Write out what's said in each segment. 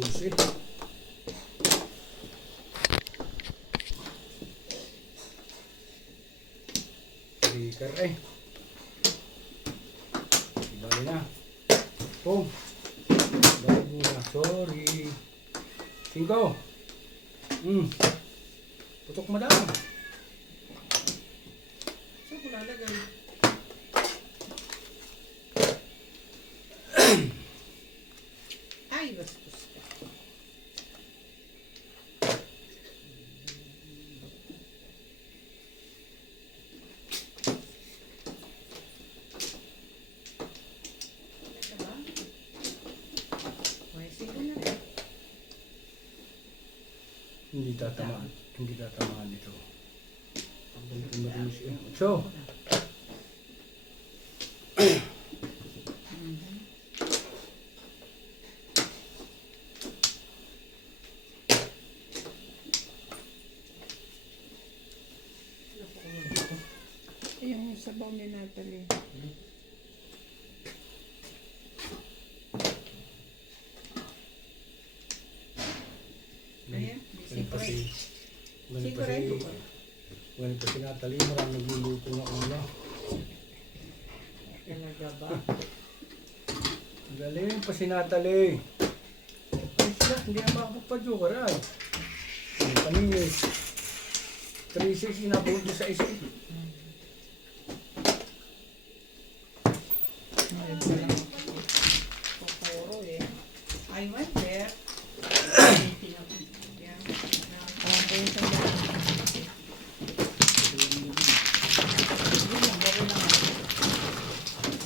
bullshit. Breaker eh. Bali na. Boom. Bali muna. Sorry. 5. Putok mo daw. Saan ko lalagay? Ay, bastos ka. Diba? May sigo na rin. Hindi tatamaan. Hindi tatamaan ito. Ang balik mo rin siya. 8. Yung sabaw ni Natalie. Ayan, Ganun sigurado ba? pa si Natalie, maraming nagluluto na ulo. Talaga ba? Galing pa si Natalie. Ay siya, hindi na makapagpa-joker ay. Ang paninis. 3-6 inabot sa isip. Pupuro eh. I went there.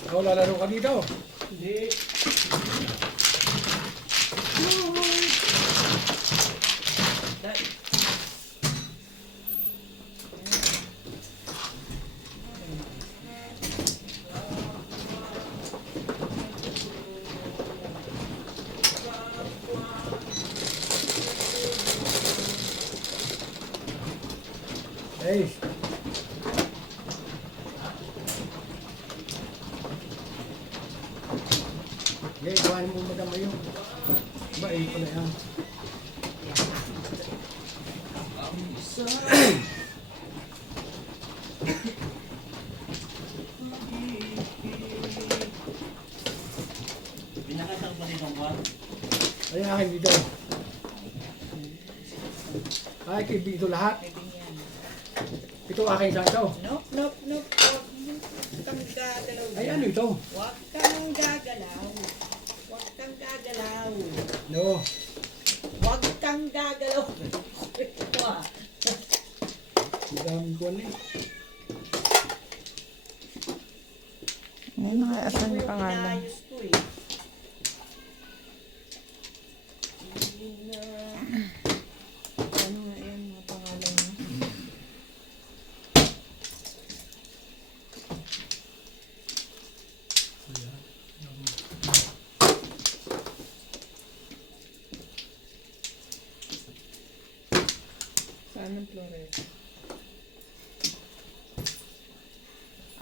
Ikaw lalaro ka dito? Hindi. Hey. Okay, kuhanin mo madama yun. Ba, eh, pala yan. Pinakasang pa nitong kwan? Ay, akin dito. Ay, kay dito lahat. Ito akin sa ito. Nope, nope, nope. Huwag kang gagalaw. Ay, ano ito? Huwag kang gagalaw. Huwag kang gagalaw. No. Huwag kang gagalaw. Ito ah. Ang dami ko na eh. Ano nga, asan yung pangalan? Pinayos ko eh. Ano nga yan, mga pangalan niya? Saan ang Flores?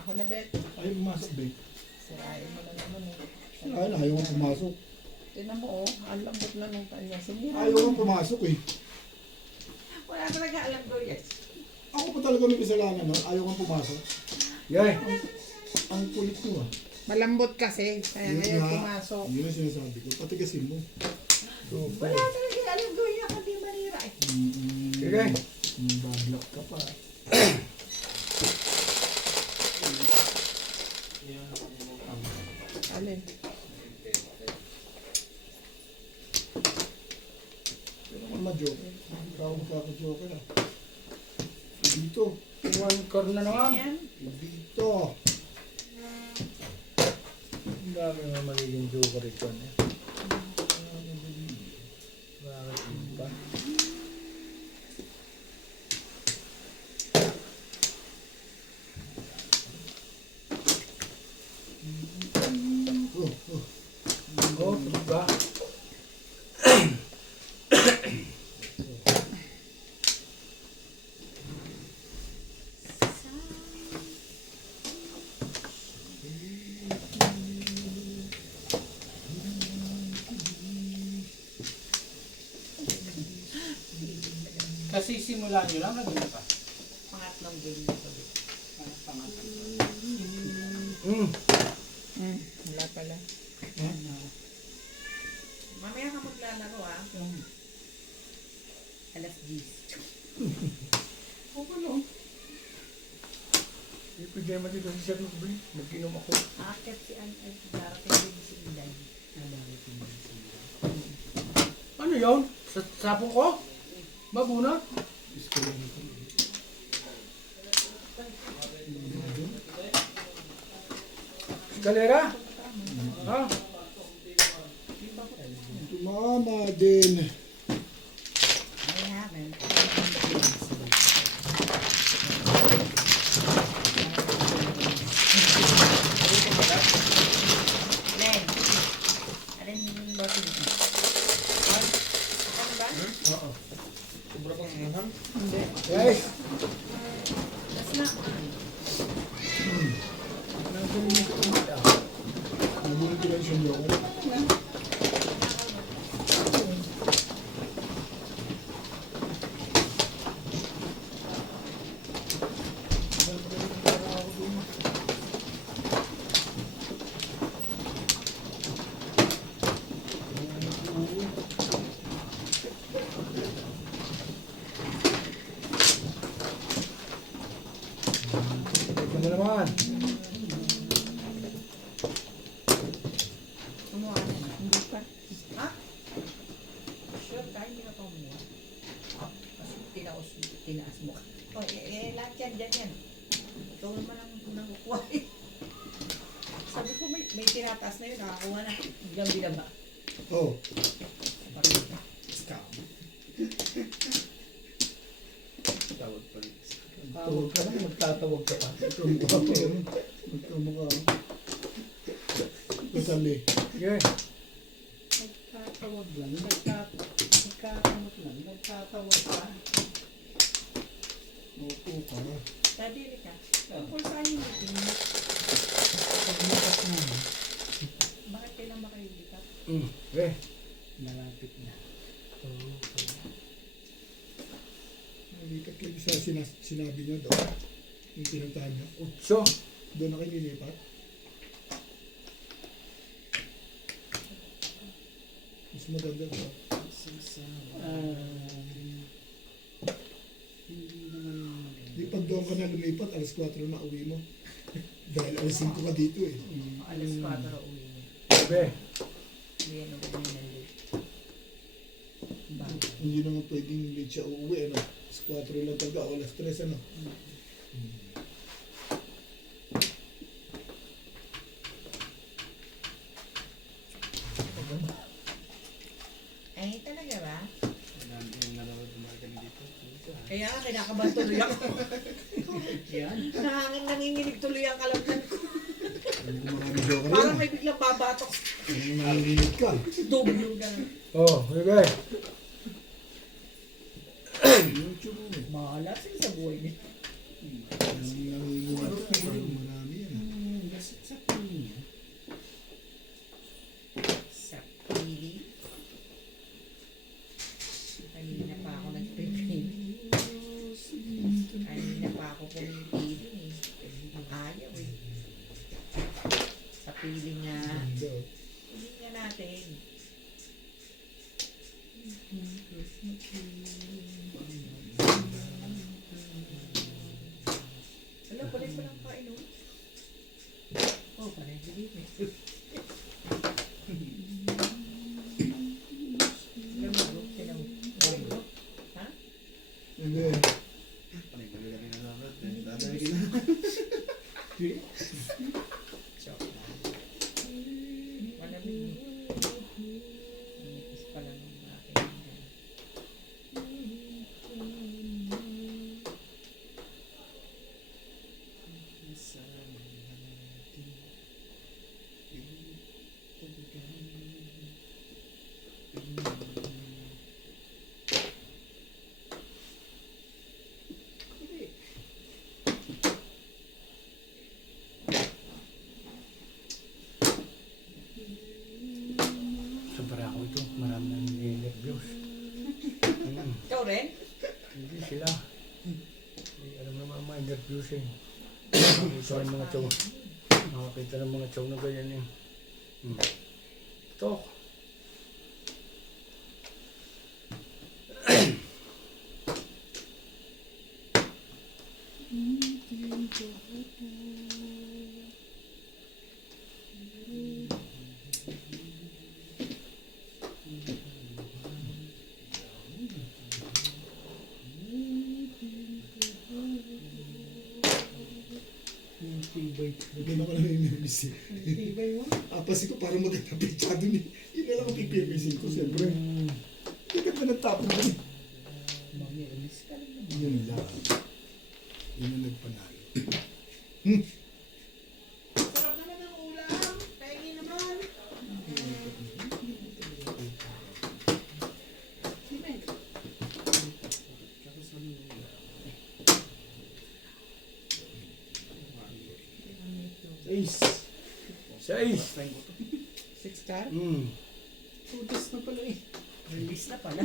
Ako na bet. Ayaw pumasok, babe. Sirain mo na naman eh. Ay, ayaw kang pumasok. Tinan mo oh, ang lambot na nung kanya. Sinira Ayaw mo. kang pumasok eh. Wala talaga alam ko yes. Ako pa talaga may kasalanan, no? Ayaw kang pumasok. Yay. Ang kulit mo ah. Malambot kasi, kaya Yun ngayon nga. pumasok. Yun ang sinasabi ko. Patigasin mo. Super. Wala talaga alam ko yun, hindi manira eh. Sige. Bad luck ka pa. Alin? Pero kung ma-joke, ikaw magkaka-joke na. Dito. 1 car na naman. Yan. Dito. Ang dami nga magiging joker ito. Bakit yun pa? Oh, diba? Kasi simulan nyo lang, naging pa. Pangatlong game na to. Wala pala. Mamaya ka maglalaro ah. Alas 10. O ano? Hindi pwede naman dito si Sir Lubre. Mag-inom ako. Akit si Anel. Darating din si Inday. Ano yun? Sa sapong ko? Mabuna? Galera? Ha? Tumama din. I haven't. Len. Alin yung bote dito? Ano ba? Oo. Sobra pang mahal. Guys! Tas na. Nandun yung kumita. Nabulog ko lang siyang joker. Ito mo naman. Kumuha na. Hindi pa. Ha? Sure ka, hindi na pa umuha. Kasi tinaas mo. Oh, lahat yan, dyan yan. Ikaw naman ang unang kukuha eh. Sabi ko may tinataas na yun, nakakuha na. Biglang binaba. Oh, Tawag pa rin. Tawag ka na, magtatawag ka pa. magkamukha pa yun. Magkamukha. Kasali. Sige. Nagtatawag lang, nagkakamot lang, nagtatawag ka. Opo ka. Dadiri ka. Tungkol saan yung meeting mo? Pagbukas na, Bakit kailan ba kayo likat? Okay. malapit na. Nalikat kayo sa sinabi niyo doon. Yung pinuntahan niyo. Utso. Doon na kayo nilipat. Mas maganda ba? Hindi naman Di pag doon ka na lumipat, alas 4 na uwi mo. Dahil alas 5 ka dito eh. Alas 4 na uwi mo. Sabi. Hindi yan uwi na late. Ba? Hindi naman pwedeng late siya uuwi. Ano? Alas 4 lang talaga o alas 3 ano. Ay, talaga ba? Madami yung nanonood ng mga kami dito. Kaya nga, kinakabahan tuloy ako. Yan. Nanginginig tuloy ang kalamnan ko. Hindi ko marami joker Parang yun. may biglang babatok. Kung nalililit ka. Double yung gano'n. Oh, okay. YouTube mo. Mahala sila sa buhay niya. Nalililit ka. Parang marami yan. Sa pinya. Sa pili. Kanina pa ako nag-prepare. Kanina pa ako pumipili eh. Ayaw eh. Sa pili nga. Ganda, oh. Pili nga natin. Alam, balik pa lang kain oh. Oh, panay bilis eh. Ha? Hindi. Panay ko lang yung nanonood. Dadawin lang. Joke lang. Malamig. Manipis pa lang ang aking Sobra ako ito. Marami nang nervyos. Ikaw rin? Hindi sila. Hindi, alam naman ang mga interviews eh. Makita ng mga chow. Makakita ng mga chow na ganyan eh. Ito. Yung tibay. Lagyan ako ng nervous eh. Tibay mo? Apasin ko parang maganda pechado ni. Yun na lang ang pipipisin ko, siyempre. Hindi ka pa nagtapon ko eh. Mami-alis ka lang naman. Yun lang. Yun ang nagpanalo. Sarap naman ang ulam. Pengi naman. Ace. Sais. 6 car? Tudas na pala eh. Release na pala.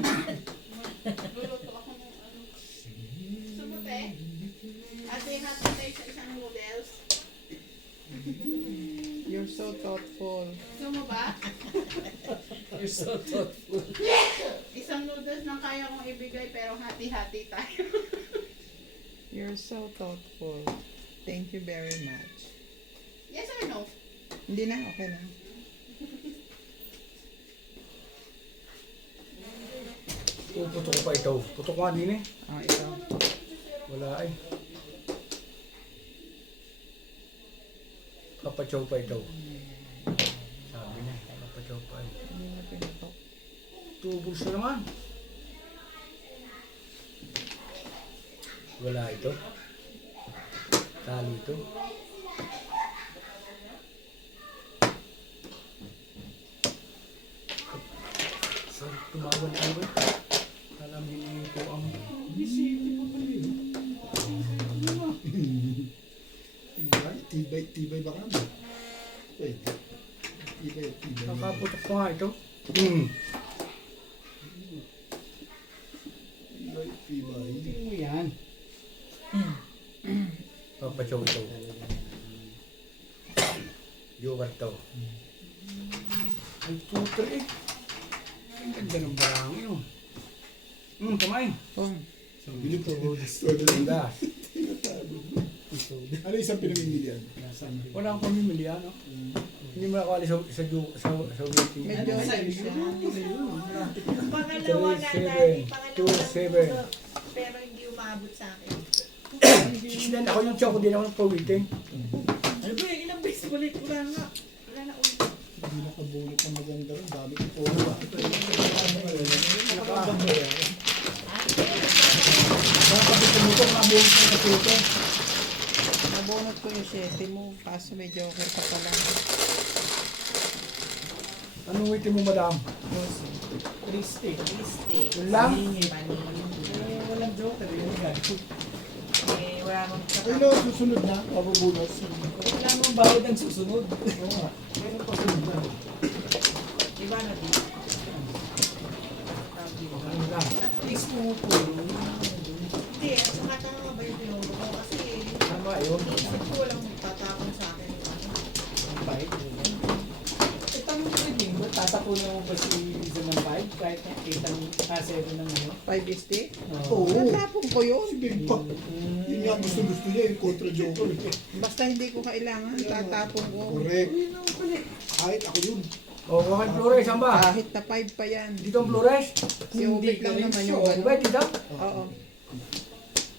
Luluto ako ng ano. Sumute. Ate, hati tayo sa isang noodles. You're so thoughtful. Gusto mo ba? You're so thoughtful. Isang noodles lang kaya kong ibigay pero hati-hati tayo. You're so thoughtful. Thank you very much. Yes or no? Hindi na, okay na. Puputo ko pa ito. Puto ko nga din eh. Ah, ito. Wala eh. Papachow pa ito. Sabi niya, papachow pa eh. Hindi na pinutok. Tubos na naman. Wala ito. Tali ito. Sarap tumawan ako eh. Alam hindi ko ang... Bisiti pa pala yun. Tibay ba kami? Pwede. Tibay. Nakaputok ko nga ito. Tibay. Hindi mo yan. Papachow ito. Yogurt to. Ay, putre eh. Ang ganda ng barangin oh. Kumain. Oh, Sabi niyo po, gusto na lang. Ganda. Ano isang pinamimilian? Wala akong pamimili ano. Hindi mo nakawali sa waiting. medyo ano siya. Pangalawa na 3, 7, natin. 2, 7. Pero hindi umabot sa akin. Then ako yung chow ko din ako nagpa-waiting. Ano ba yung ilang beses ulit? Wala nga. Wala na ulit. Hindi nakabulot ng maganda rin. Dami ko po. Nakapit mo ito, nakabulot ng kasuto. Nabunot ko yung 7 mo, kaso may joker ka pala. Anong waiting mo, madam? Triste. Steak. Yun lang? Eh, walang joker yun. Eh, wala mong Ay no, susunod na. Pabubunos. Wala namang bayad ang susunod. Oo nga. Meron pa sunod na. Diba na di? Ano lang? At least pumupuro. Hindi, at saka tama ba yung tinuro ko? Kasi Tama yun. isip ko walang magtatapon sa akin. Ang bayad. Eh, tanong ko rin, ba't tatapunan mo ba si Liza ng 5? Kahit nakita ng 7 ng ano? 5 is it? Oo. Natapon ko yun. Si Big Pa. Yun nga gusto niya yung kontra joker. Basta hindi ko kailangan, tatapon ko. Correct. Kahit ako yun. O, bakit Flores? Saan ba? Kahit na 5 pa yan. Dito ang Flores? Si Obit lang naman yung ano. Ba, dito? Oo.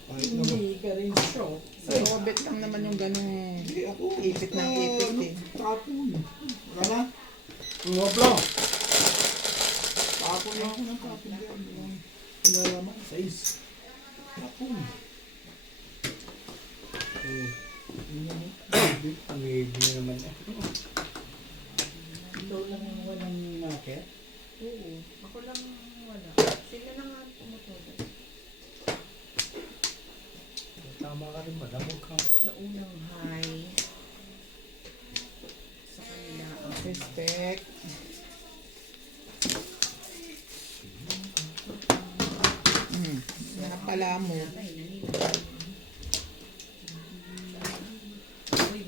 Kahit naman. Hindi ka rin shock. Si Obit lang naman yung ganung Hindi ako. ipit ng ipit eh. Tapon. Wala na. Mga bro. Tapon na ako ng tapon yan. Pinalaman. 6. Tapon. Ang baby na naman eh. Ikaw lang ang walang market. Oo. Ako lang wala. Sila na nga tumutulog. Tama ka rin, madam. Huwag kang... Sa unang high. Sa kanila. Respect. Sarap kala mo. Ay, nanila. Uy,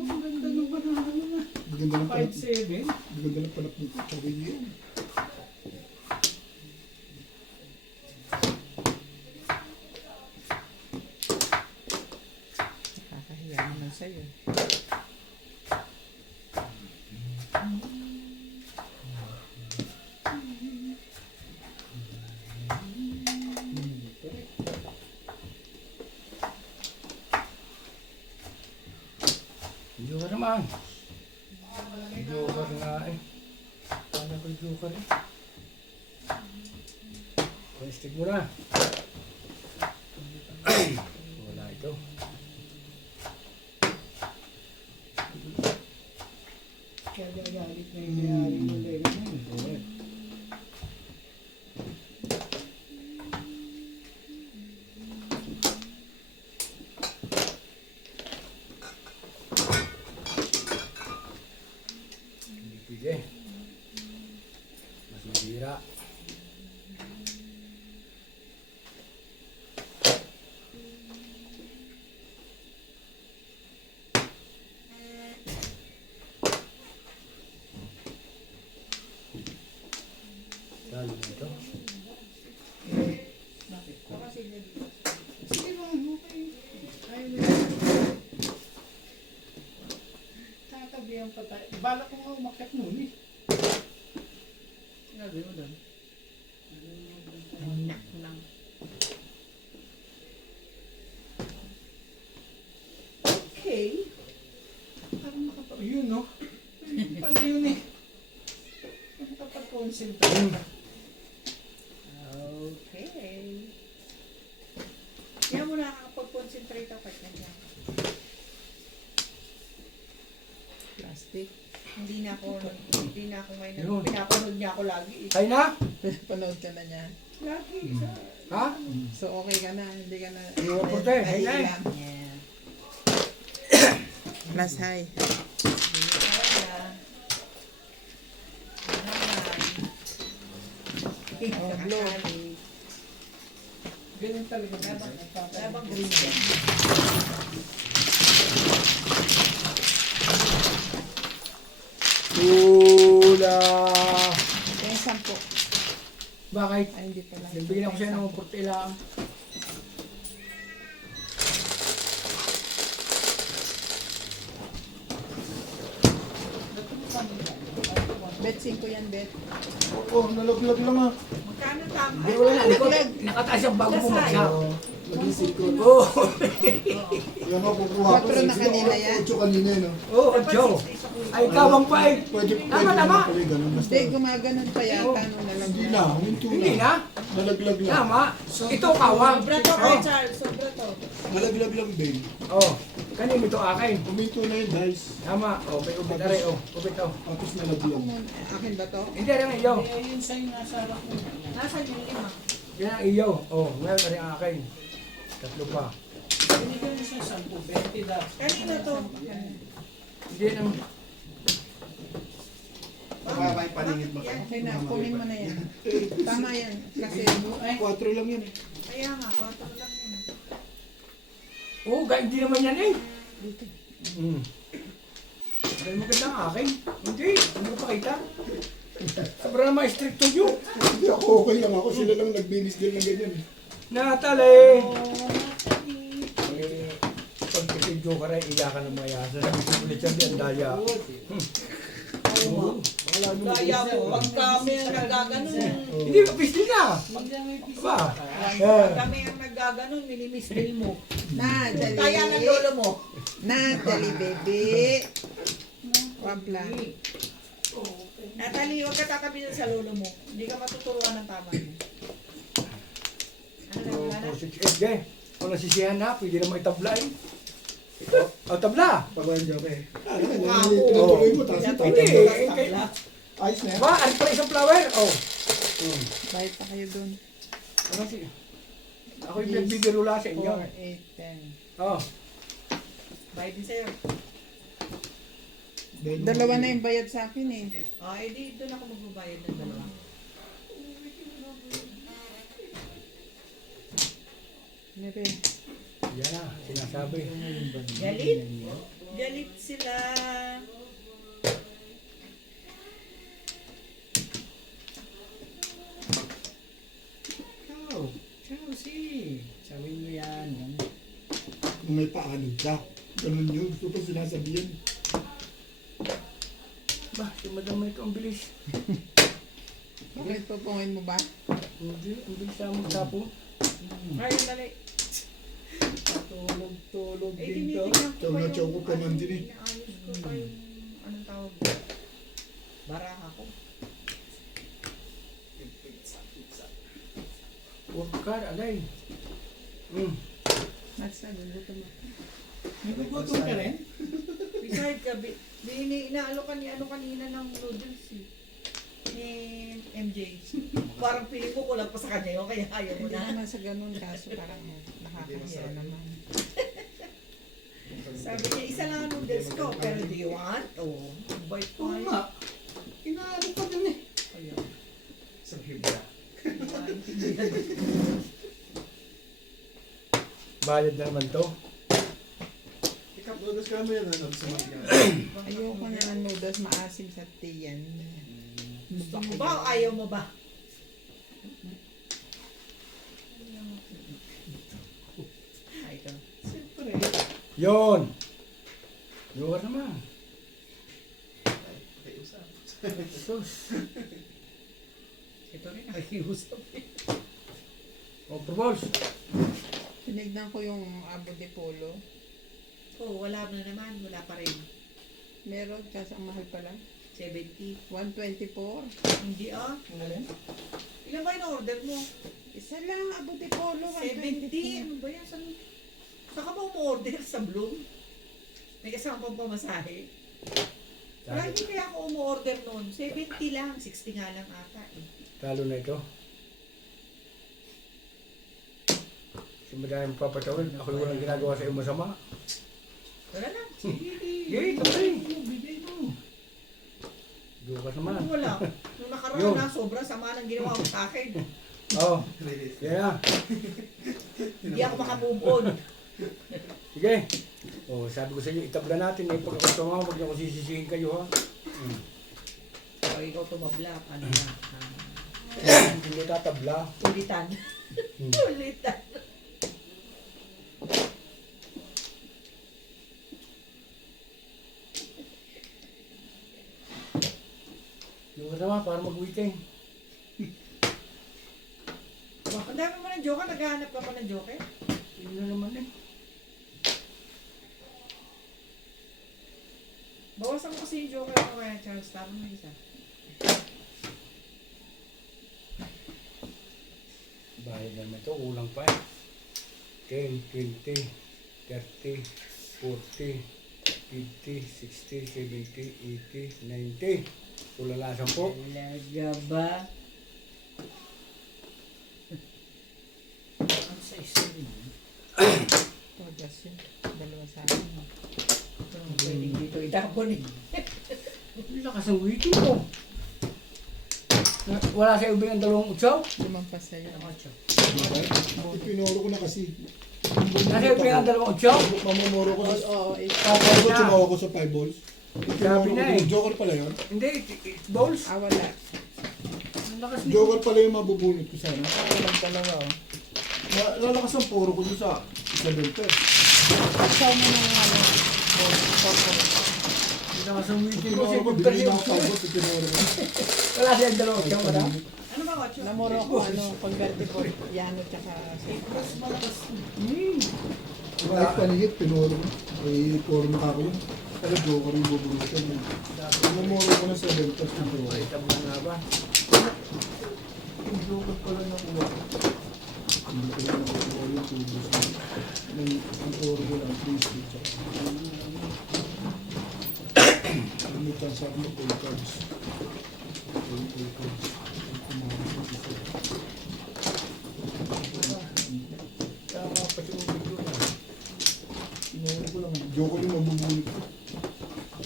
Maganda ng banana na. Maganda ng palat. 5'7". Maganda ng palat nito. Sabi niyo. Nakakahiya naman sa'yo. Joker naman. Joker nga eh. Paano ko joker eh? Plastic mo na. Wala ito. Kaya gagalit na yung may-ari ng Lego na yun. Hindi pwede. Mas mahira. Lalo na ito. Sige lang, okay. Ay, tatabihan pa tayo. Bala ko nga umakyat nun eh. Sabi mo doon. Nak lang. Okay. Parang yun no? Pala yun eh. Nakapag-concentrate. Okay. Kaya mo nakakapag-concentrate ako kahit ganyan. Plastic. Hindi na ako ngayon. Yun. Pinapanood niya ako lagi. Ay na? Panood ka na niya. Lagi. Ha? So okay ka na, hindi ka na. Iwan ko tayo, hey, hey. lang. Yeah. Plus high. Oh, blue. Ganyan talaga. Labang green yan. Tula! Yung 10. Bakit? Ay, hindi pala. Nagbigyan ako siya ng 40 lang. Bet 5 yan, bet. Oo, nalaglag lang ah. Magkano tama? Hindi ko na likod. Nakataas yung bago bumagsak. Maging sikot. Oo. Yan nga, kukuha ko. 4 na kanina yan. 8 kanina eh, no? Oo, Joe. Ay, tawang pa eh. Pwede Tama, naman tama. pala ganun. Basta, Hindi, gumaganon pa yata nung nalang. hindi na, huminto na. Hindi na. Nalaglag lang. Tama. Ito kawang. Sobra to, Oh. Charles. Sobra to. Nalaglag lang din. Oh. Kanino ito akin? Huminto na yun, guys. Tama. Oh, may ubit na rin. Oh, ubit oh. Tapos nalaglag. Akin ba to? Hindi rin iyo. Eh, yun sa'yo nasa harap mo. Nasaan yung 5? Yan ang iyo. Oh, ngayon na rin ang akin. Tatlo pa. Binigyan mo siya 10, 20 daw. Kanino to? Hindi nang... Baka may paningit mo. Okay na, kunin mo na yan. Tama yan. Kasi, 4 lang yan eh. Kaya nga, 4 lang yun. Oo, hindi naman yan eh. Dahil maganda ang akin. Hindi, hindi ko pakita. Sobrang naman stricto nyo. Hindi ako okay lang ako. Sila lang nagbinis din ng ganyan eh. Natali! Eh, pag kasi joker ay iyakan ng maya. Sabi ko ulit yan, ang daya. Oo. Wala mo na. Kaya mo, pag kami ang nagaganon, Hindi, pistil na. Aba. pag kami ang nagaganon, minimistil mo. Natalie. Kaya ng lolo mo. Natalie, baby. Wabla. Natalie, huwag ka tatabi sa lolo mo. Hindi ka matuturuan ng tama mo. Ano na, wala na? 468 eh. Kung nasisiyahan na, pwede na maitabla eh. O, tabla. Pabayan joke eh. Ako. Tinutuloy mo, tapos Hindi. itatapos. Ayos na yan. Ba, ano pa isang flower? Oh. Bayad pa kayo dun. Ano si... Ako yung nagbibiro lang sa inyo. 4, 8, 10. Oh, Bayad din sa'yo. Dalawa na yung bayad sa akin eh. Edi doon ako magbabayad ng dalawa. Mere. yan na, sinasabi. Galit. Galit sila. Ciao. Ciao, si. Sabihin mo yan. Kung may paanod ka. Ganun yun. Gusto pa sinasabihin. Ba, si Madam Mike, ang bilis. Bakit pupungin mo ba? Hindi, ang bilis na magtapo. Ayun, dali. Tulog-tulog Eh, din to. tinitignan ko Chow pa na yung... chow ko pa man din eh. Inaayos ko pa yung... Anong tawag doon? Baraha ko. Huwag ka, alay. Max, nagugutom ako. Nagugutom ka rin? Besides ka, inaalo ka ni ano kanina ng noodles eh. Ni MJ. Parang piling mo kulang pa sa kanya yun, kaya ayaw mo Hindi na. naman sa ganun kaso parang nakakahiya naman. Sabi niya, isa lang ang noodles ko, pero do you want? Oh, bite ko Oo nga. Inaano pa dun eh. Ayun. Sa hibra. Bayad na naman to. Ikaw, dodos ka mo yan. Ano sa mga Ayoko na ng noodles maasim sa tiyan. Gusto ko ba o ayaw mo ba? Ay, ito. Siyempre. Yon. Lugar naman. Sus. Ito rin, nakikiusap eh. O, propose. Tinignan ko yung Abu de Polo. Oh, wala na naman, wala pa rin. Meron kasi ang mahal pala. 70. 124. Hindi ah. Ang galing. Ilan ba yung order mo? Isa lang Abu de Polo. 70. 124. Ano ba yan? Saan ka ba umorder sa Bloom? May kasama pang pamasahe. Wala, hindi kaya ako umorder noon. 70 lang. 60 nga lang ata eh. Talo na ito. Si Madam papatawin. Ako yung walang ginagawa sa iyo masama. Wala lang. Sige. Yay, ito rin. Lugar naman. Ano wala? Nung Yun. nakaraan na, sobrang sama ng ginawa mo sa akin. Oo. Yan na. Hindi ako makamove on. Sige. O, sabi ko sa inyo, itabla natin. Eh, pag ako tumama, huwag niyo ako sisisihin kayo, ha? O ikaw tumabla. Ano na? Hindi tatabla. Ulitan. Ulitan. Lugar naman, para mag-weekend. Ang dami mo ng joker. Naghahanap ka pa ng joker? Yun na naman eh. Bawasan mo kasi yung joker mo kaya Charles. Tama mo isa. Bayad naman ito, kulang pa eh. 10, 20, 30, 40, 50, 60, 70, 80, 90. Kulalasan po. Talaga ba? Ang sa isa rin. Todas yun. Dalawa sa akin. Pwedeng dito itapon eh. Lakas ang weekend ko. Wala sa ubing ang 2 utsaw? Limang pa sa'yo. Pinuro ko na kasi. Nasa ubing ang 2 utsaw? Mamamuro ko na. Oo, Ako tumawa ko sa 5 balls. Sabi na eh. Joker pala yun. Hindi, balls. wala. Ang lakas nito. Joker pala yung mabubunot ko sana. Walang dalawa oh. Lalakas ang puro ko doon sa 7 pesos. Pagsaw mo ng ano. Lakas ang weekend ko. Pinuro ko, Kasi binili na ako 5 balls. Pinuro ko. wala siyang 2 utsaw, wala? Ano ba, Wacho? Namuro ko ano. Pagverte po. Yano tsaka. Mas malakas. Kahit panigit, pinuro ko. Ay, puro na ako yun. Kaya Joker yung bubunot ko. Mamuro ko na 7 pesos. Pinuro ko. Ay, tabla nga ba? Yung Joker pala nakuha ko. Hindi ko na nakuha yung tubos na. Ang puro ko lang, 3 sticks. Ano yung sa akin, 8 cards. 8 cards. Ayoko yung mabubunot ko.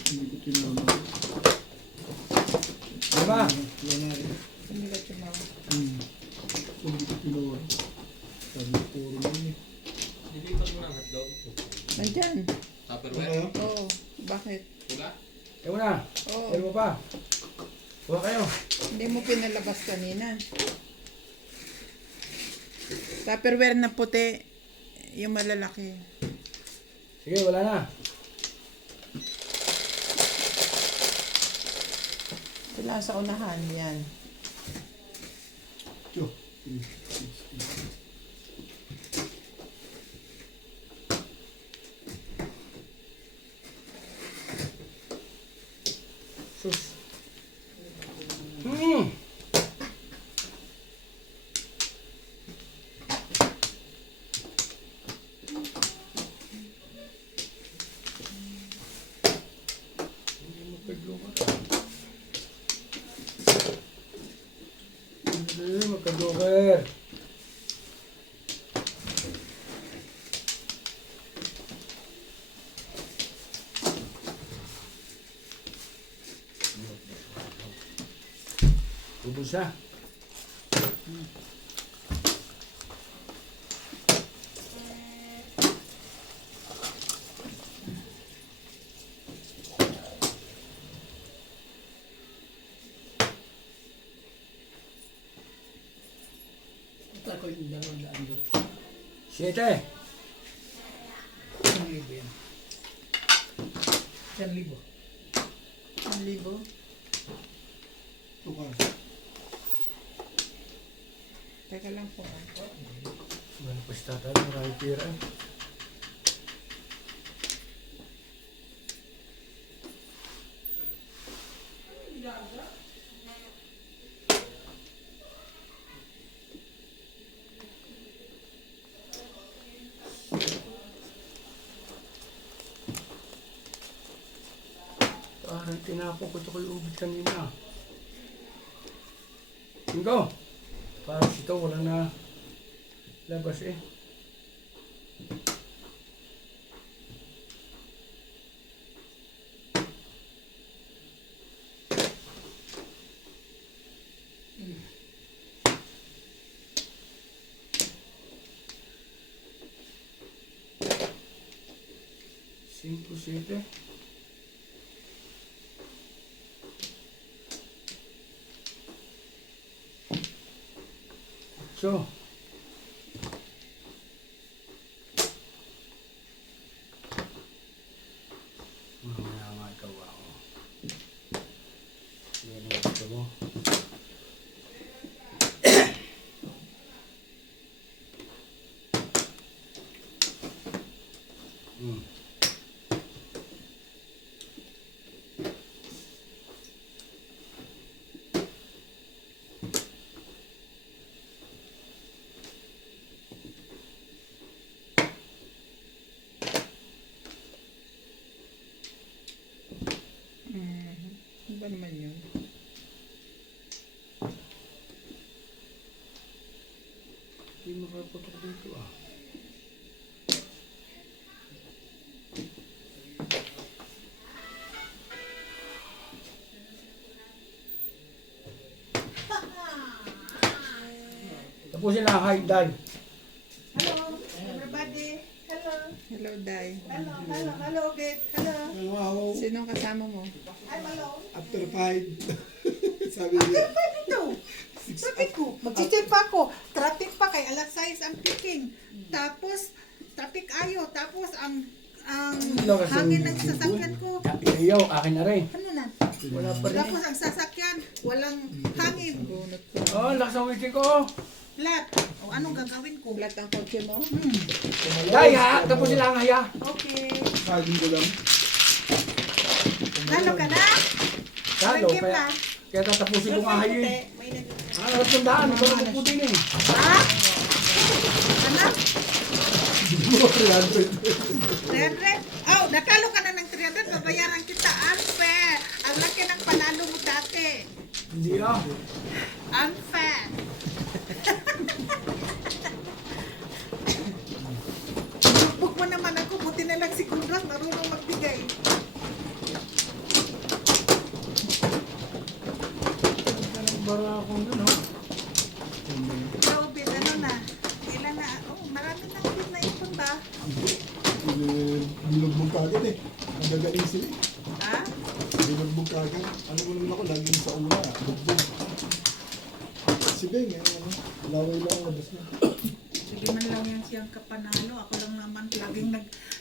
Hindi ko tinama. Diba? Wala na rin. Hindi ka tumawa. Hindi ko tinawa. Sabi ko, puro na yun eh. Dilipat mo ng hotdog. Nandyan. Tupperware. Oo. Bakit? Wala. Ewan mo na. Oo. Ewan mo pa. Huwag kayo. Hindi mo pinalabas kanina. Tupperware na puti. Yung malalaki. Sige, wala na. Sila sa unahan. Yan. Tiyo. Sus. Hindi mo pagluka. Hindi magkaduker. Ubus siya. Ito ako yung 200 doon. 7. 1,000 yan. 1,000. 1,000. Ito ka. Teka lang po. Wala pa siya tayo. Marami pira. Parang tinapon ko ito kay ubit kanina. Tingko! Parang ito wala na labas eh. Cinco, siete. So, mamaya nga gawa ko. Yan ang gusto mo. Ano ba naman yun? Hindi makapatok dito ah. Tapusin na, hi, Dad. Hello, everybody. Hello. Hello, Day. Hello, hello, hello, Git. Hello. Wow. Sinong kasama mo? I'm alone. After 5. Sabi niya. Pwede to. Sabi ko, mag-check pa ako. Traffic pa kay alas 6 ang picking. Tapos, traffic ayo. Tapos, ang hangin ng sasakyan ko. Iyaw, akin na rin. Ano na? Wala pa rin. Tapos, ang sasakyan, walang hangin. Bunot ko. Oh, lakas ang wiki ko. Flat. O, anong gagawin ko? Flat ang kotse mo? Day, ha? Tapusin lang, haya. Okay. Saging ko lang. Lalo ka na? Talo, Nagkip kaya, na. kaya tatapusin ko nga hayo eh. May nag- Ah, harap ng daan, ikaw na po din eh. Ha? Ano? 300. 300? Oh, natalo ka na ng 300. Babayaran kita. Unfair. Ang laki ng panalo mo dati. Hindi ah. Unfair. Bugbog mo naman ako. Buti na lang si Kundras. Marunong bigay. Bara akong yun, ha? Ikaw, Bid, ano na? Ilan na? Oh, marami na Bid na ipon ba? Binugbog kagad eh. Nagagaling sila eh. Ha? Binugbog kagad. Ano mo naman ako, laging sa una. Bugbog. Si Beng, ano, laway lang ang labas niya. Sige man lang yan siyang kapanalo. Ako lang naman laging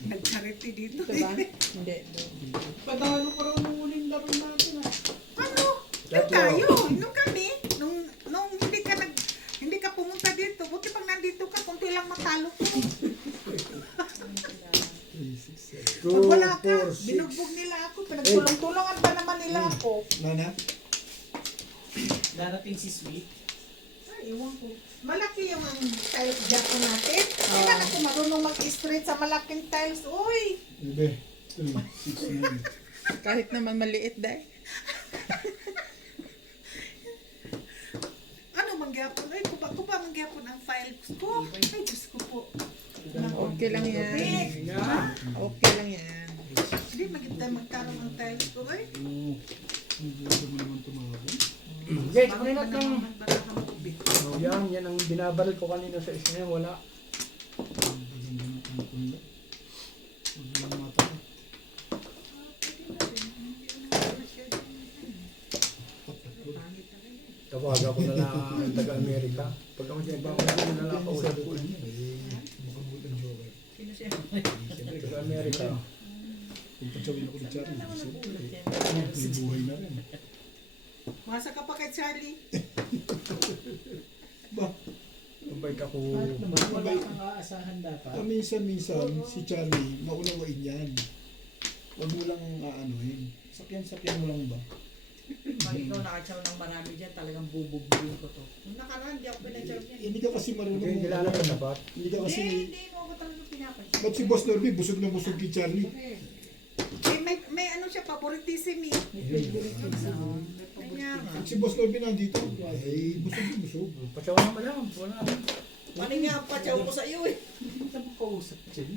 nag-charity dito. Ito ba? Hindi. Padalo pa raw nung uling laro natin ah. Ano? Yung tayo, nung kami, nung hindi ka pumunta dito, buti pag nandito ka, kunti lang matalo ko. 3, 6, 7. Pag wala ka, 2, 4, 6. binugbog nila ako, pinagtulong-tulungan pa naman nila ako. Nana? Darating si Sweet. Ay, iwan ko. Malaki yung tiles dyan ko natin. Hindi na ako marunong mag-straight sa malaking tiles. Uy! Bebe. 3, 6, 9. Kahit naman maliit dahil. Ano mangyapon? Ay, kuba mangyapon ang files ko. Ay, Diyos ko po. Okay lang yan. Big! Okay lang yan. Hindi, magkaroon ang tiles ko. Ay, Gusto mo naman tumawag. Jake, kanina kang... baka mo, Big. Oh, yan ang binabaril ko kanina sa isna. Wala. Tawag ako na lang ang taga-Amerika. Pag ako dyan, baka ako na lang kausap ko. Sino siya? Siyempre, taga-Amerika. Kung patsawin ako ni Charlie, may buhay na rin. Masa ka pa kay Charlie? Ba, Mabait ako. Bakit naman? Wala kang aasahan dapat. minsan-minsan si Charlie, maunawain yan. Huwag mo lang aanuhin. Sakyan-sakyan mo lang ba? Pag ikaw nakatsaw ng marami dyan, talagang bububugin ko to. Nung nakaraan, di ako pinatsaw niya. Hindi ka kasi marunong. Hindi, kilala ka dapat. Hindi ka kasi... Hindi mo ako talaga pinapansin. Ba't si Boss Norby, busog na busog kay Charlie? Eh, may ano siya, favoritism eh. Kanya nga. Ba't si Boss Norby nandito? Ay, busog na busog. Patsawa naman lang. Wala. Mali nga ang patsaw ko sa iyo eh. Hindi ka makausap dyan.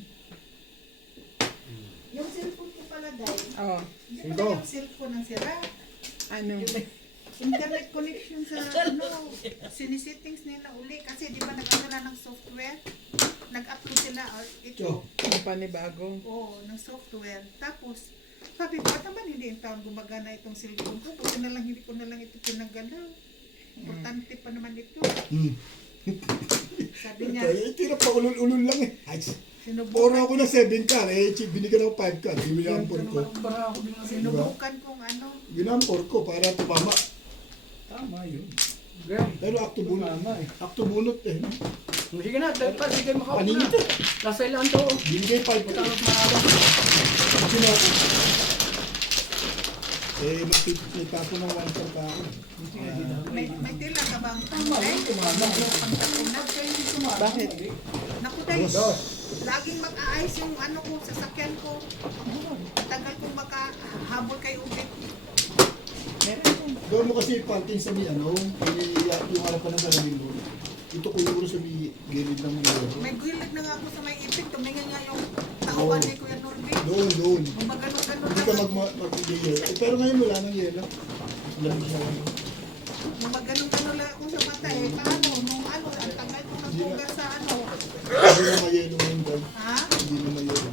Yung cellphone ko pala dahil, Oh, hindi Sino? pala yung cellphone ang sira. ano? Internet connection sa ano, sinisettings nila uli. Kasi di ba nag-ano ng software? Nag-upload sila ito. Ang panibago. Oo, ng software. Tapos, sabi ko, naman hindi yung taon gumagana itong cellphone ko. Buti na lang, hindi ko na lang ito pinagalaw. Importante pa naman ito. Sabi niya, Ay, tira pa ulul-ulul lang eh. Ay, sinubukan, puro ako na 7 ka. Eh, binigyan ako 5 ka. Binampor ko. Para ako din. sinubukan kong ano. Binampor ko para tumama. Tama yun. Pero akto bunot. Tumama eh. Akto bunot eh. No? Sige na, dapat sige makaupo na. Paningit eh. Nasa ilan to. Binigay 5 ka. Tapos maaga. Sino ako? Eh, nagtapo ng 1 ka ako. May tila ka bang Tama yun, tumama. Bakit? Naku dahil, Dos. laging mag-aayos yung ano ko, sasakyan ko. Tagal kong makahabol kay Ubit. Meron yan. Doon mo kasi parking sa may ano, yung harapan ng salamin mo. Ito ko yung sa may gilid ng mga. May gilid na nga ako sa may ipit. Tumingin nga yung tauhan ni Kuya Norby. Doon. Kung magano-ganon Hindi ka lang. mag-yelo. Eh, pero ngayon wala nang yelo. Lamig na lang. Nung magano-ganon lang ako sa mata eh. Paano? Nung ano, ang tagal ko nagpugas sa ano. Hindi na mayelo ngayon doon. Ha? Hindi na mayelo.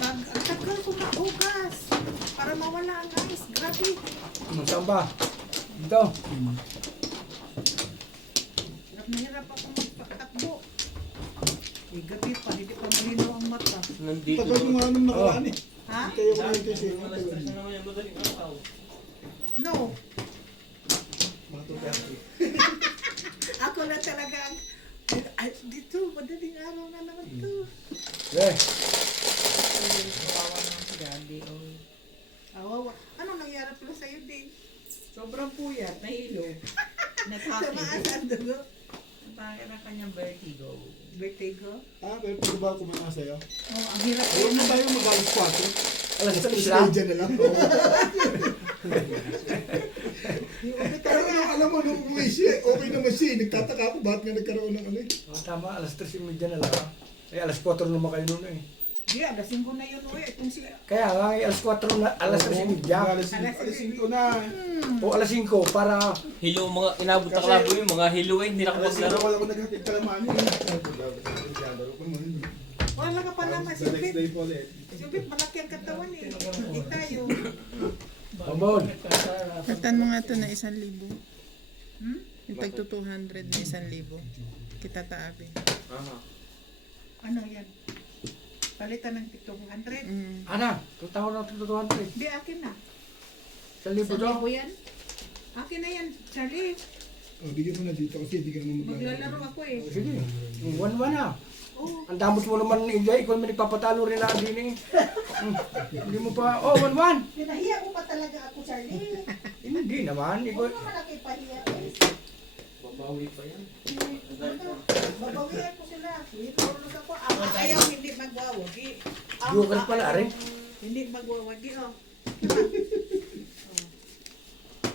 Ang tagal ko nagpugas. Para mawala ang ice. Grabe. Saan ba? Dito. Hirap ako magpatakbo. Eh, gabi pa. Hindi pa malinaw ang mata. Nandito. Tagal yung nga nung nakaraan eh. Ha? Kaya ko na ito siya. Alas 3 na naman yung madaling araw. No. Ako na talaga ang... Ay, dito, madaling araw na naman to. Eh, Kawawa naman si Daddy. Oh. Awawa. Anong nangyari pala sa'yo, Ding? Sobrang puyat, nahilo. Tumaas ang dugo. Parang ang kanyang vertigo. Vertigo? Ah, pero pag ba kumana sa'yo? Oh, ang hirap Ayaw yun. na tayo mag-alas 4. alas 3 Tapos lang. dyan na lang. Oo. Yung ubi Pero talaga. nung alam mo, nung umuwi siya, okay naman siya. Nagtataka ako, bakit nga nagkaroon ng ano eh. Oh, tama, alas 3:30 na lang. Eh, alas 4 naman kayo noon eh. Di, alas 5 na yun, uy. Itong si... Kaya nga, alas 4 na, alas 3:30. Alas 5 na. O alas 5 para Hilo mga inabot na kalabo yung mga hilo eh. Hindi Alas 5 nakapaglaro. wala ko naghatid kalaman. Wala ka pa naman, The next Silvit. day po ulit. Silvit, malaki ang katawan eh. Hindi tayo. Pamon. Katan mo nga ito na 1,000. Hmm? Yung tagto 200 na 1,000. Kita taabi. Aha. Ano yan? Palitan ng 200? Ana, tutawag na 200. Di, akin na. 1,000 daw. yan? Akin na yan, Charlie. Bigyan mo na dito kasi hindi ka naman Maglalaro ako eh. Sige, 1-1 na. Oo. Ang damot mo naman, Inday. Ikaw may nagpapatalo rin na din eh. Hindi mo pa, 1-1. Pinahiya mo pa talaga ako, Charlie. Hindi naman. Ikaw, Huwag naman ako ipahiya eh. Babawi pa yan. Babawian ko sila. Itulog ako. Ako ayaw hindi magwawagi. Ako Joker pala, ayaw arin. Hindi magwawagi, oh.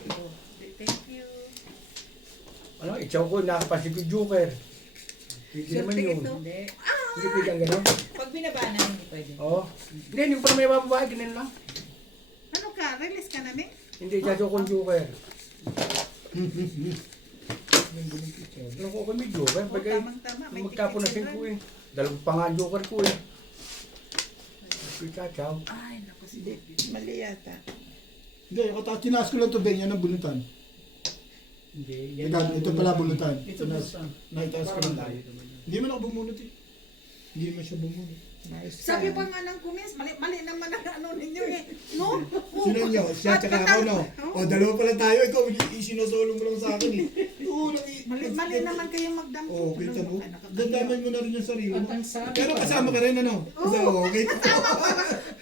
Oh. Thank you. ano, ikaw ko, nakapasig ko Joker. Hindi naman yun. Hindi. Hindi pwede ang gano'n. Pag binabana, hindi pwede. Oo. Hindi ko pa may babae, ganun lang. Ano ka? Release ka namin? Hindi siya ko Joker. Ano ko kami Joker? Oh, Bagay, tamang-tama. May magkapon na ticket 5 eh. Dalawang pa nga ang Joker ko eh. Ikaw. Ay, naku si Hindi, mali yata. Hindi, tinaas ko lang ito, Ben, yan ang bulutan. Hindi. Ito pala bulutan. Ito bulutan. Naitaas ko lang tayo. Hindi man ako bumunot eh. Hindi man siya bumunot. Nice. Sabi pa nga ng kumis, mali naman ang ano ninyo eh. No? Sino nyo? Siya tsaka ako, no? O, dalawa pala tayo. Ikaw, isinosolo mo lang sa akin eh. Oo, Mali naman kayong magdampo. Oo, kita mo. Ay, nakakaya. Dandaman mo na rin yung sarili mo. At ang sabi Pero pa- kasama ka rin, ano? So, okay.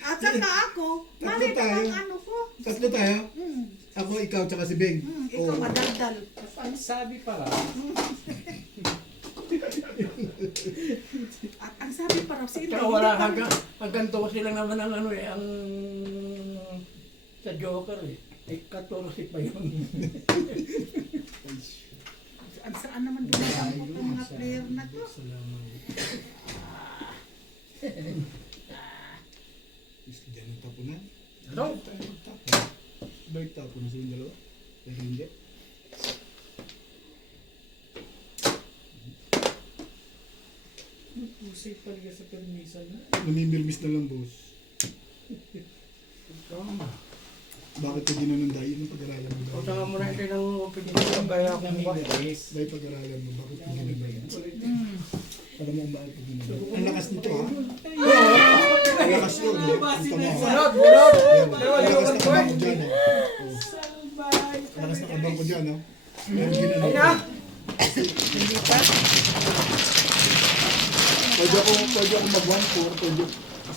At saka ako, mali Tatlo tayo. naman ano ko. Tatlo tayo. Hmm. Ako, ikaw, tsaka si Beng. Ikaw Oo. madaldal. Ang sabi para, At ang sabi pa raw sila. tsaka wala hanggang 12 lang naman ang ano eh, ang sa Joker eh. Ay 14 pa yun. Saan naman dumadampo itong mga player na to? Diyan ang tapo na. Ano? Balik tapo na silang dalawa. Pero hindi. Pusay talaga sa permisan na. Namimirmis na lang, boss. Bakit ka ginanunday? Yun ang pag-aralan mo. O saka mo na ito ng pinipin kaya akong ba? Namimirmis. Dahil pag-aralan mo, bakit ka ginanunday? Alam mo kung bakit ka ginanunday? Ang lakas nito, ha? Ang lakas yun, no? Ito mo, ha? Bunot, bunot! Yan. Dalawa Ang lakas yung na ko kabang eh. ko dyan, ha? Oh. Ang lakas na kabang ko dyan, ha? Yan, Ay ginanunday. na! Hindi pa. Pwede ako mag-1-4, pwede.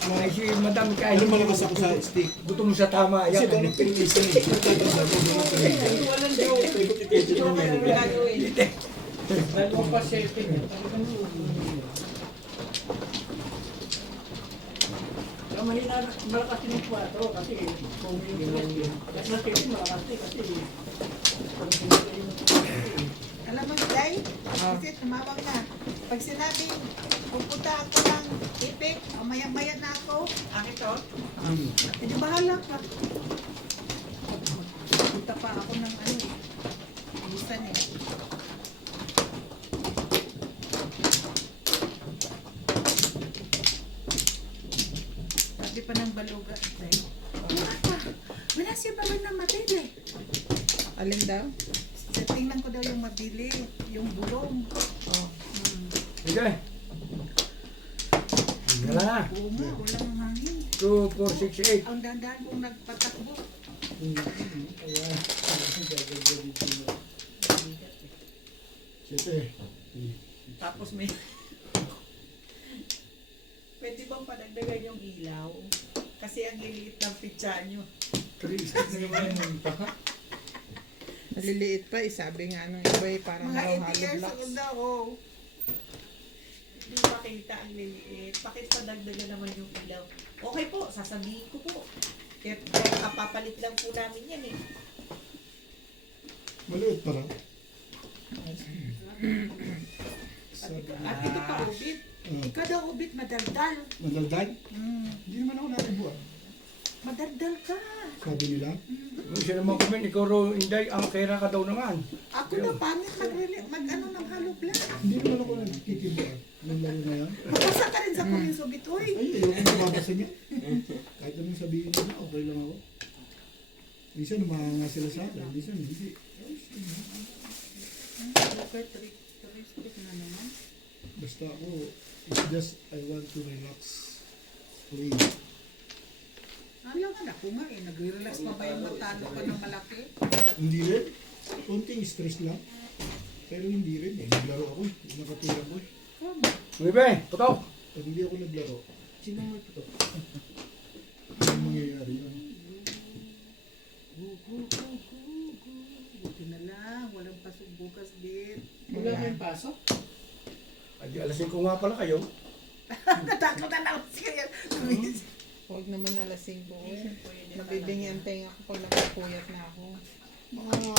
Ay si madam kahit Alam mo malakas ako sa stick. gutom sa tama. Kasi Yan. doon ang pinilisan eh. Nagtatanda ko doon ang pinilisan. Walang joke. Dalawang pa 7 eh. Kaya mahina, malakas yung 4 kasi kung yung at natin malakas eh kasi Alam mo, Day, kasi tumawag na. Pag sinabing, pupunta ako ng ipik, o maya-maya na ako, akin to, hindi bahala ka. Punta pa ako ng ano eh, busan eh. Sabi pa ng baluga, Day, wala siya ba rin na matili? Alin daw? Tingnan ko daw yung mabili, yung bulong. Oh. Sige. Wala na. Oo nga, walang hangin. 2, 4, 6, 8. Ang dandan kong nagpatakbo. Siyete. Tapos may... Pwede bang padagdagan yung ilaw? Kasi ang liliit ng pitsa nyo. 3, Maliliit pa eh. Sabi nga nung iba eh, parang Mga raw 80 hollow years blocks. old na ako. Hindi makita ang liliit. Bakit padagdagan naman yung ilaw? Okay po, sasabihin ko po. Kaya kapapalit lang po namin yan eh. Maliit pa lang. At ito pa ubit. Ikaw daw ubit madaldal. Madaldal? Mm. Hindi naman ako natibuan. Madaldal ka. Sabi nila. Kung siya naman comment, ikaw ro, Inday, ang kera ka daw naman. Ako daw pangit mag-ano ng halo blood. Hindi naman ako nagtitibuan. Nung laro na yan. Mabasa ka rin sa comments ubit. Uy. Ay, ayoko mababasa niya. Kahit anong sabihin nila, okay lang ako. Minsan, umahanga sila sa akin. Minsan, hindi. Turistic na naman. Basta ako, it's just, I want to relax. Please. Alam nga na ako nga eh. Nagre-relax pa ba yung matalo ka ng malaki? Hindi rin. Konting stress lang. Pero hindi rin. Eh, naglaro ako eh. Nakatulog ko eh. Bebe, putok. Pag hindi ako naglaro, sino mo ito? Ano mangyayari yun? Buti na lang. Walang pasok bukas din. Wala kayong pasok? Ay, di alasin ko nga pala kayo. Natakot na lang ako siya. Huwag naman alasing ko. Nabibingi ang tenga ko pag nakapuyat na ako. Mga,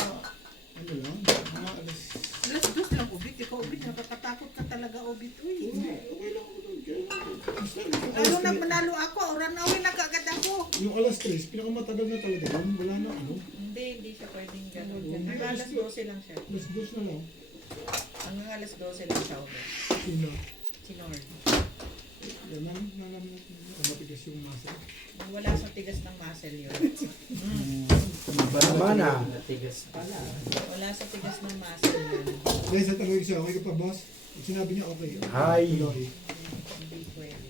ano lang, mga alas. Alas dos lang ubit. Ikaw ubit. Nakakatakot ka talaga ubit. Uy. Okay lang ako doon. Kaya basta, yung Ano alas nang 3, manalo ako? Ranawin na kagad ako. yung alas 3, pinakamatagal na talaga. Yun, wala na ano. Hindi siya pwedeng gano'n. Oo. Hanggang alas 12 lang siya. Alas 2 na lang. Hanggang alas 12 lang siya ubit. Sino? Si Nord. Yan, nalam natin. Matigas yung masa. Wala sa tigas ng muscle yun. Iba naman ah. Natigas pala. Wala sa tigas ng muscle yun. Dahil sa tanong siya, okay ka pa boss? Pag sinabi niya okay. Hi. Tuloy. Hindi pwede.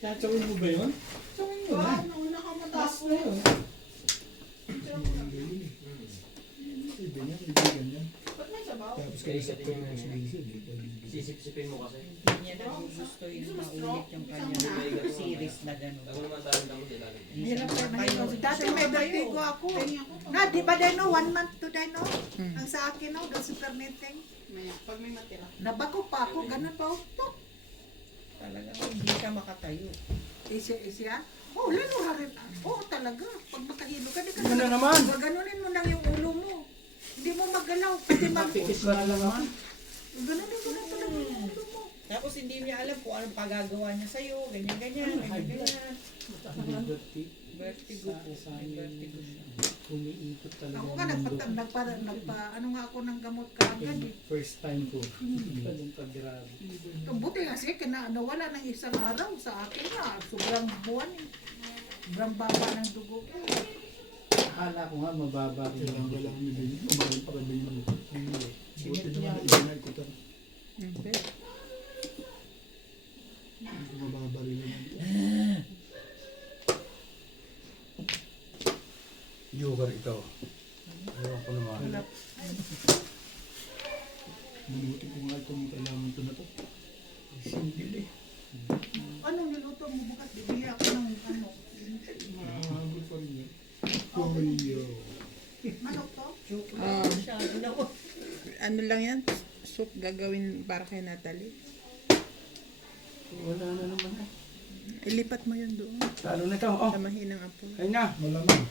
Tatsawin mo ba yun? Tsawin mo na. Nauna ka Taas na yun. Hindi yun eh. Iba niya, kaibigan niya. Ba't may sabaw? Tapos kayo sa pwede ko sabihin dito. Sisip-sipin mo kasi. Hindi niya nagugusto yung maulit yung kanyang series na gano'n. Ako naman tayo lang din lagi. Hirap kayo mahirap. Dati may vertigo ako. Na, di ba din no? 1 month to din no? Ang sa akin no? The super meeting. Pag may matira. Nabago pa ako. Ganun pa ako. Talagang hindi siya makatayo. Isya? Oh, lalo rin. Oo, talaga. Pag makahilo ka, di ka Ano naman? Gaganunin mo lang yung ulo mo. Hindi mo magalaw. Kasi Pikis na naman. Ganunin mo lang talaga yung ulo mo. Tapos hindi niya alam kung anong pagagawa niya sa'yo. Ganyan. Vertigo po. May vertigo siya. Umiikot talaga. Ako nga, ano nga ako ng gamot kaagad eh. First time ko. Ganun pag-grabe. Buti kasi nawala ng isang araw sa akin na. Sobrang buwan eh. Sobrang baba ng dugo ko. Akala ko nga mababa rin Kailangan yung ko lang nila yun. Umaral pa kami yun. Buti Sinit naman niya. na iba na ikutan. Okay. Mababa rin yun. Joker ito. Ewan ko naman. Bunuti ko nga itong kailangan ito na to. Singgil eh. Anong niluto mo bukas? Bibili ako ng ano. Mahabol pa rin yun. Koyo. Manok to? Ano lang yan? Soup gagawin para kay Natalie. Wala na naman eh. Ilipat mo yun doon. Lalo na ito. Oh, Sa mahinang apo. ayun na. Malamang.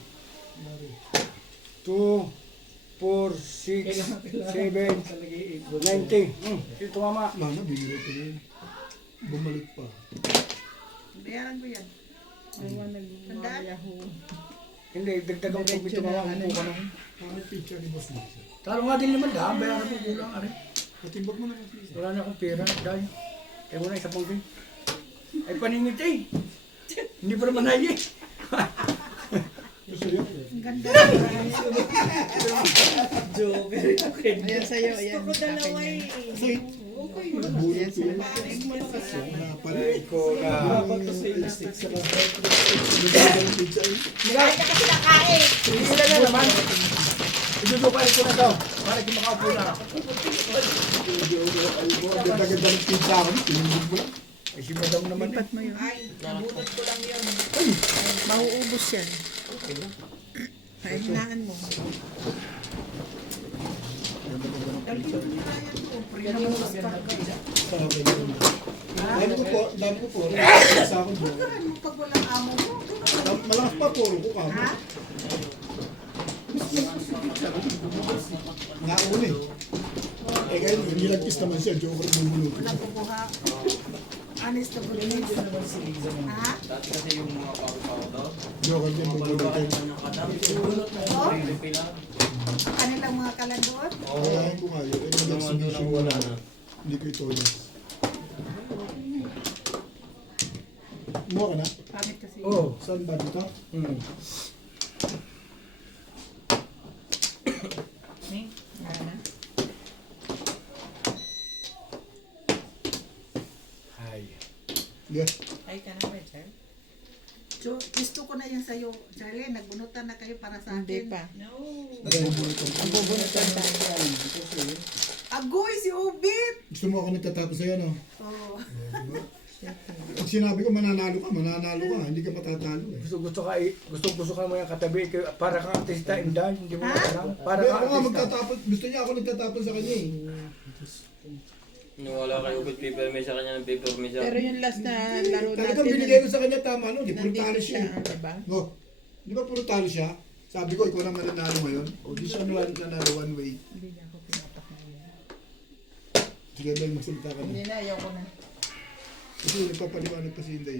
2, 4, 6, 7, 90. Ito mama. Mana, bigyan ko na yun. Bumalik pa. Bayaran ko yan. Ewan, nagmayaho. Hindi, dagdagan ko ito mama. Upo ka na. Bakit picture ni Boss Lisa? Talo nga din naman daan. Bayaran ko kulang. Ari. Patimbag mo na yung Lisa. Wala na akong pera. Dahil. Kaya mo na isa pang din. Ay paningit eh. Hindi pa naman ay eh. Gusto yun eh. Ang ganda. Joker. Ayan sa'yo, ayan. Gusto ko dalawa Akin yan. eh. Okay. Bulot ko yun. Paring malakas yun. Ay ko na. Dapat ko sa elastic sa kapatid. Bigyan ng pizza eh. Kahit na kasi nakain. Hindi na naman. Itutupain ko na daw. Para di makaupo na. Ganda-ganda ng pizza ako. Tinunod mo lang. Ay si madam naman eh. Lipat mo yun. Ay, nabunot ko lang yun. Mauubos yan. Ay, hinaan mo. Dalhin mo na yan to. Prino mo sa pagkakas. Dami ko po. Dami ko po. Sa akin po. Pagkaran mo pag walang amo mo. Malakas pa po. Ko ka. Ha? Nauna eh. Eh kaya nilagkis naman siya, joker bubulutin. Wala kukuha. Honest to goodness. Hindi naman si Liza ng Ha? Dati kasi yung mga pako-pako daw. Joker din bubulutin. Ng kadam. Oh, Pila. ang kanilang mga kalagot. Kalahin ko nga yun. Eh, Yung mga doon ang wala na. Hindi ko ito yun. Kumuha ka na? Pamit kasi. Oh. Saan ba dito? Mm. Ning, Ano? Hi. Yeah. ay ka na ba, Char? So, gusto ko na yan sa'yo, Charlie. Nagbunutan na kayo para sa Hindi akin. pa. No. Nagbubulutin. Ang bubunutan tayo. Kasi, Agoy, si Ubit! gusto mo ako nagtatapos sa'yo, no? Oo. Pag sinabi ko mananalo ka, hindi ka matatalo eh. Gusto ka mo yung katabi para kang artista inday, hindi mo Ha? alam. Para Hindi, kang ako nga artista. magtatapos, gusto niya ako nagtatapos sa kanya eh. Wala kayo with paper may sa kanya ng paper may sa. Pero yung last na laro Talagang natin, binigay ko sa kanya tama, no? Di puro nandito talo siya, siya. di ba? No? Di ba puro talo siya? Sabi ko, ikaw na mananalo ngayon. O di siya nanalo one way. Hindi niya ako pinapakinggan. Sige, dahil magsalita ka na. Hindi na, ayoko na. Kasi nagpapaliwanag pa si Inday.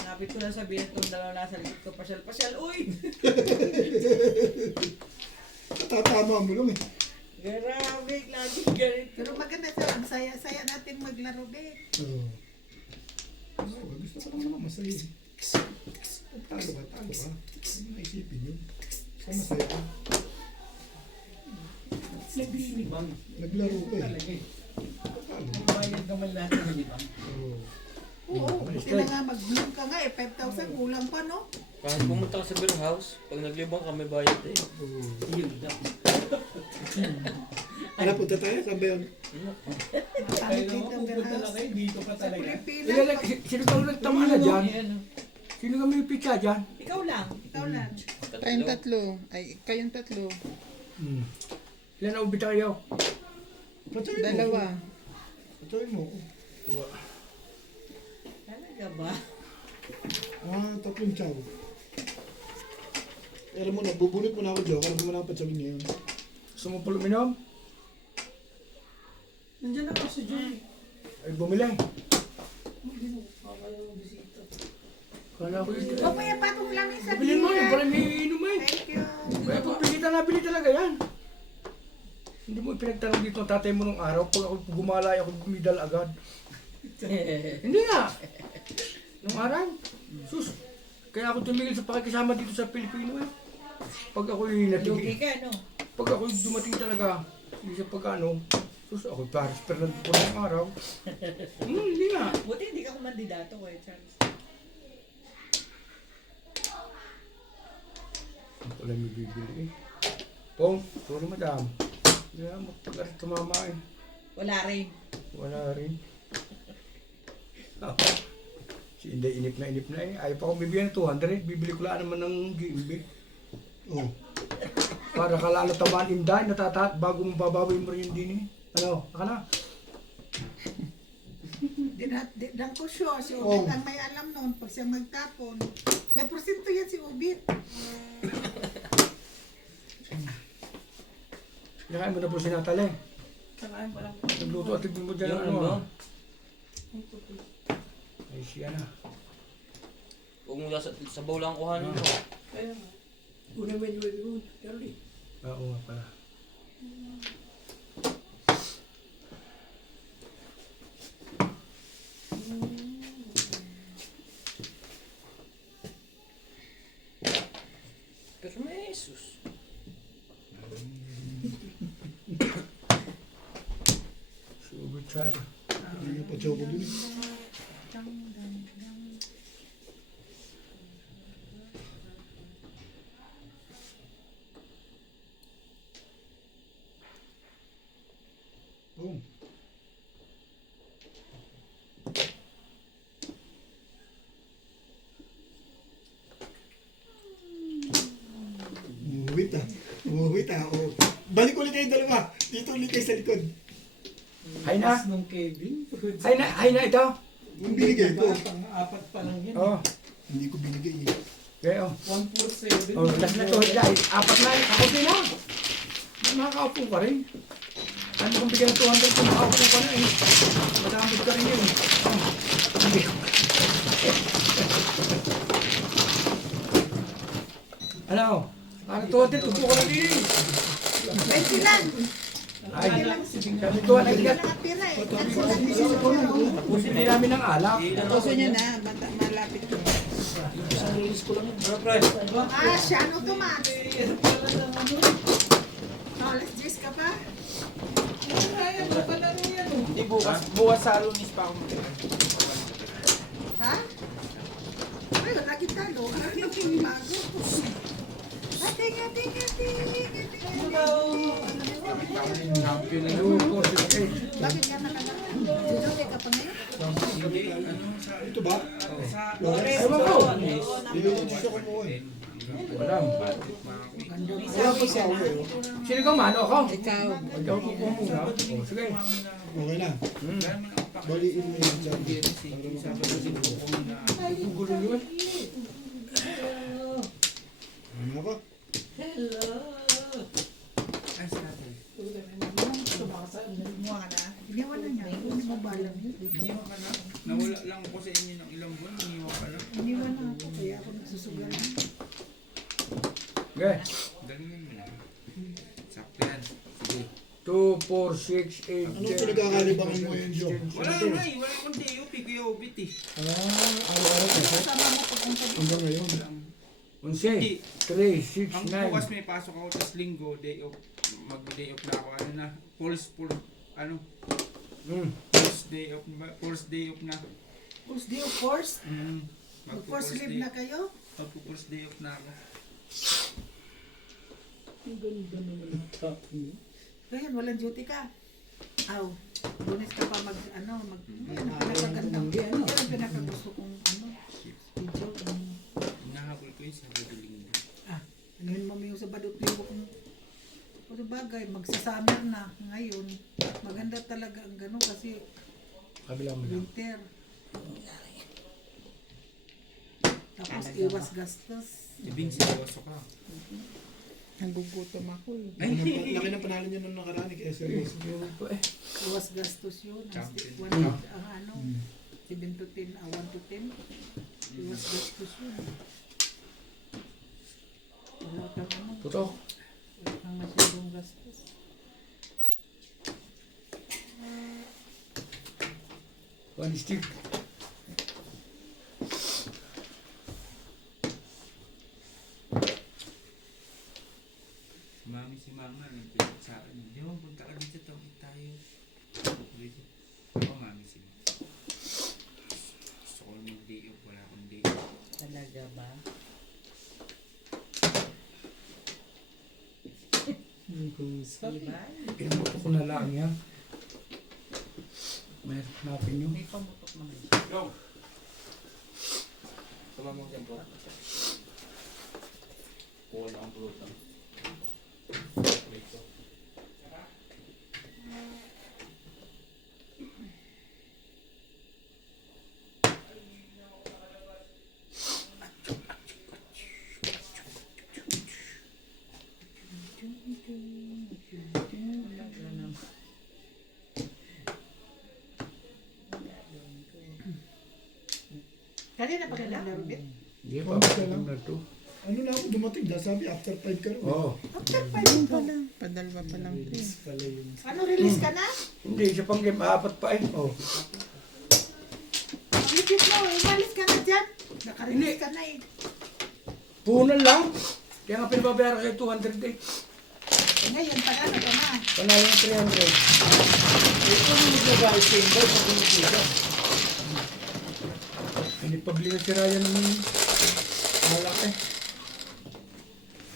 Napit ko na sabihin itong dalawa nasa likod ko, pasyal-pasyal, uy! Tatama mo lang eh. Grabe, lagi ganito. Pero maganda sir, ang saya-saya natin maglaro, Bek. Oo. Gusto ko naman masaya. Talo ka. Hindi mo naisipin yun. Kung masaya ka. Naglilibang. Naglaro ka eh. Talaga eh. Talo. Bayad naman lahat ng nilibang. Oo. Oo, buti na nga mag-bloom ka nga eh. 5,000 kulang pa, no? Kahit pumunta ka sa beer house, pag naglibang kami bayad eh. Oo. Yun lang. Ano, punta tayo? Saan ba yun? Kayo Pamit naman dito, pupunta na Berhaus. kayo, dito ka Sa talaga. Pilipinas, Sino kang nagtama na dyan? Ayan, oh. Sino kang may pizza dyan? Ikaw lang. ikaw lang. Tayong tatlo. Ay, kayong tatlo. Ilan na ubita kayo? Patay mo. Dalawa. Patay mo. Talaga ba? Tatlong chow. Pero mo na, bubunot mo na ako, Joker. Huwag mo na ako patsawin ngayon. Gusto mo pala uminom? Nandiyan ako sa Joy. Ay bumili. Kala ko yun. Mamaya pa itong lang sa Bilhin mo yun, para may inom eh. Thank you. Kaya pag pinita na, bili talaga yan. Hindi mo pinagtanong dito ang tatay mo nung araw. Pag ako gumalay, ako gumidal agad. Hindi nga. Nung araw. Sus. Kaya ako tumigil sa pakikisama dito sa Pilipino eh. Pag ako Lugi natigil. ka, no? Pag ako dumating talaga. Hindi sa pag-ano. Sus, ako Paris pero po ng araw. Hindi nga. Buti hindi ka kumandidato, Kuya Charles. Ang pala may bibili eh. Pong, sorry madam. Hindi na, magpagarit tumama eh. Wala rin. Wala rin. Si Inday inip na eh. Ayaw pa akong bibigyan ng 200. Bibili ko lang naman ng GMB. Oh. Para kalalo tamaan Inday, natatat bago mo babawi mo rin yung din eh. Ano, naka na? Di ko sure, si Oh. Ubit ang may alam noon pag siya magtapon. May porsyento yan si Ubit. Nakain mo na po si Natalie. Sakain pa lang. Nagluto at tignan mo dyan Yung ang ano ano. ba? Ay siya na. Huwag mo sa bowl lang kuhanin mo. Kaya nga. Una medyo yun. Pero di. Oo nga pala. Pero may Jesus. Si Ubichan. Hindi nga patsaw ko dun eh. Boom. Umuwit ah. Oh. Balik ulit kayo dalawa. Dito ulit kayo sa likod. Hay na. Mas nung Kevin. Hay na ito. Yung binigay ko. Apat pa lang yan. Oo. Hindi ko binigay eh. Okay, oh. 147. Oh, last na to. Ay, apat na. Ako din na. Nakakaupo ka rin. Ano kung bigyan ng 200 kung makaupo ka na eh. Madamod ka rin yun. Hindi. Ano? Ano 200? Upo ka na din. 20 lang. Ay, kami 200 ka. Nakapira eh. Tapusin din namin ng alak. Gusto niya na, malapit ko. Ah, siya ano to ma? Alas 10 ka pa? Hindi bukas sa Lunis pa ako Ha? Ay, wala kita lo. Ano na kung bago? Ate. Bakit ka nakalaan? Dito ka pa ngayon? Ito ba? Ewan ko. Dito siya kumuha eh. Walang. Wala pa sa ako eh. Sino ka mano ako? Ikaw. Ikaw kukuha muna. O, sige. Okay na. Baliin mo yung dyan. Gugulo nyo eh. Ano ba? Gumawa ka na. Iniwan na niya. Hindi mo balang yun. Iniwan ka na. Nawala lang ako sa inyo ng ilang buwan. Iniwan ka lang. Iniwan na ako. Kaya ako nagsusugal na. Okay. Galingan mo na. Sakto yan. Sige. 2, 4, 6, 8, Anong pinagkakalibangan mo yun, Joe? Wala nga eh. Wala akong day off. Kuya Obit eh. Araw-araw kasi. Kasama mo pagpunta dito. Hanggang ngayon. 11, 3, 6, Ang 9. bukas may pasok ako. Tapos linggo, day off. Mag-day off na ako. Ano na? Pulse day off na. First day of course. Mag-pulse Mag-first leave na kayo. Mag-pulse day off na ako. Ang ganda naman ng tao. Ngayon, walang duty ka. Aw, Lunes ka pa yan ang pinakagandang, yan ang pinakagusto kong video. Hinahabol ko yung Sabado Linggo. Ano mo yung Sabado Linggo kung sa bagay, magsasummer na ngayon. Maganda talaga ang gano'n kasi Kabila mo lang. winter. Tapos iwas gastos. Ibig seryoso ka. Nagugutom ako eh. Laki ng panalo niya nung nakaraan eh. SLS. Iwas gastos yun. Champion. Ang 7 to 10, 1 to 10. Iwas gastos yun. Wala kang Putok. wala kang masyadong gastos. One stick. Si mama, nagpilit sa akin. Di ba, punta ka dito, tawid tayo. Ako, mami si mama. Gusto ko mag-day off, wala akong day off. Talaga ba? Diba? Pinuto ko na lang yan. May hanapin nyo. May pamutok naman. Go! Tumamang dyan po. Kuha na ang pulutan. Wait ko. Kanina pa ka naglaro, Bet? Hindi pa. Pagkalang na to. Ano na ako dumating? Sabi after 5 ka rin. Oo. After 5 pa. Padalwa pa lang to eh. Pala yun. Ano, release ka na? Hindi, isa pang game. Apat pa eh. Oo. Legit mo, umalis ka na dyan. Nakarelease ka na eh. Punan lang. Kaya nga pinababayaran kayo 200 eh. Eh ngayon, panalo ka na. Panalo ng 300. Ito mo maglagay sa inyo. Pag pinakita. Hindi pabili na si Ryan ng malaki.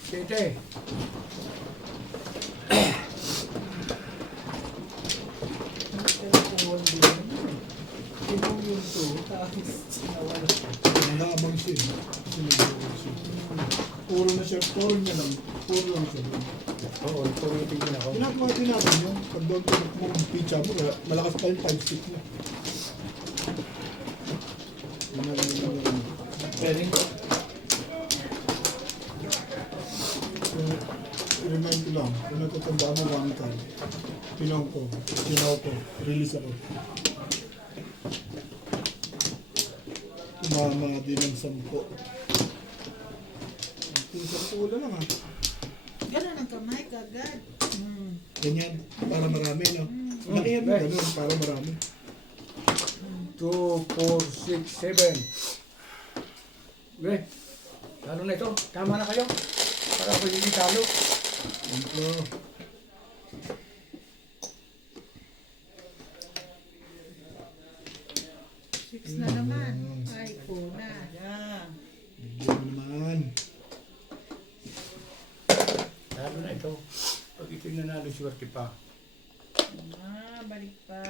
Tete. Ibang yun to. Tapos nawala. Nangabang siya. Kasi nag-awal siya. Puro na siya. Puro niya lang. Puro lang siya. Oo, tumitingin ako. Ginagawa din natin yun. Pag doon mo pizza mo, malakas pa yung 5 stick na. Pwedeng ko. So, remind ko lang. Kung natatandaan mo one time. Tinaw ko, release ako. Tumama din ng 10. Isang pula lang ha. Ganun ang kamay kagad. Ganyan, para marami, no? Lakihan mo ganun, para marami. 2, 4, 6, 7. Okay. Lalo na ito. Tama na kayo. Para ako hindi talo. Ito. Six na naman. Ay, una. Yan. Bigyan mo naman. Lalo na ito. Pag ito'y nanalo, swerte pa. Balik pa.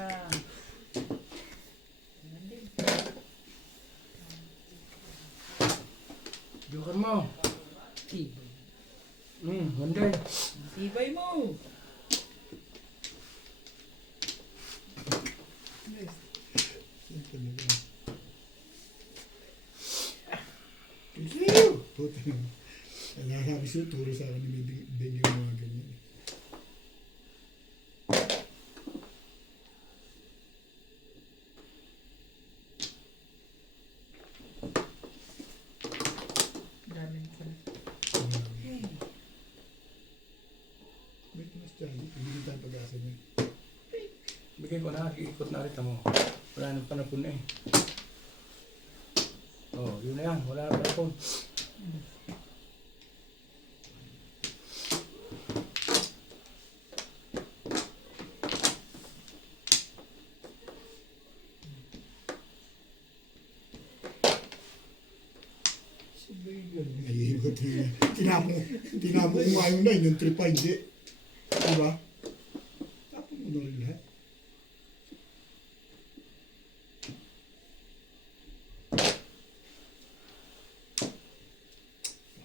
Yan din. Joker mo. Tibay. Hindi. Tibay mo. Yan talaga. Ew! Puta na. Nagkakabi siya, turo sa akin ni Ben yung mga ganyan. Daming ko. Wait, mas dyan. Hindi tayo pag-asa niya. Bigay ko na. Iikot na rin mo. Wala nang panapon na eh. Oh, yun na yan. Wala nang panapon. Sabay ganun. Naiikot yun. Tinamo ko nga yung 9, yung 3 pa hindi. Diba? Tapos mo na rin lahat.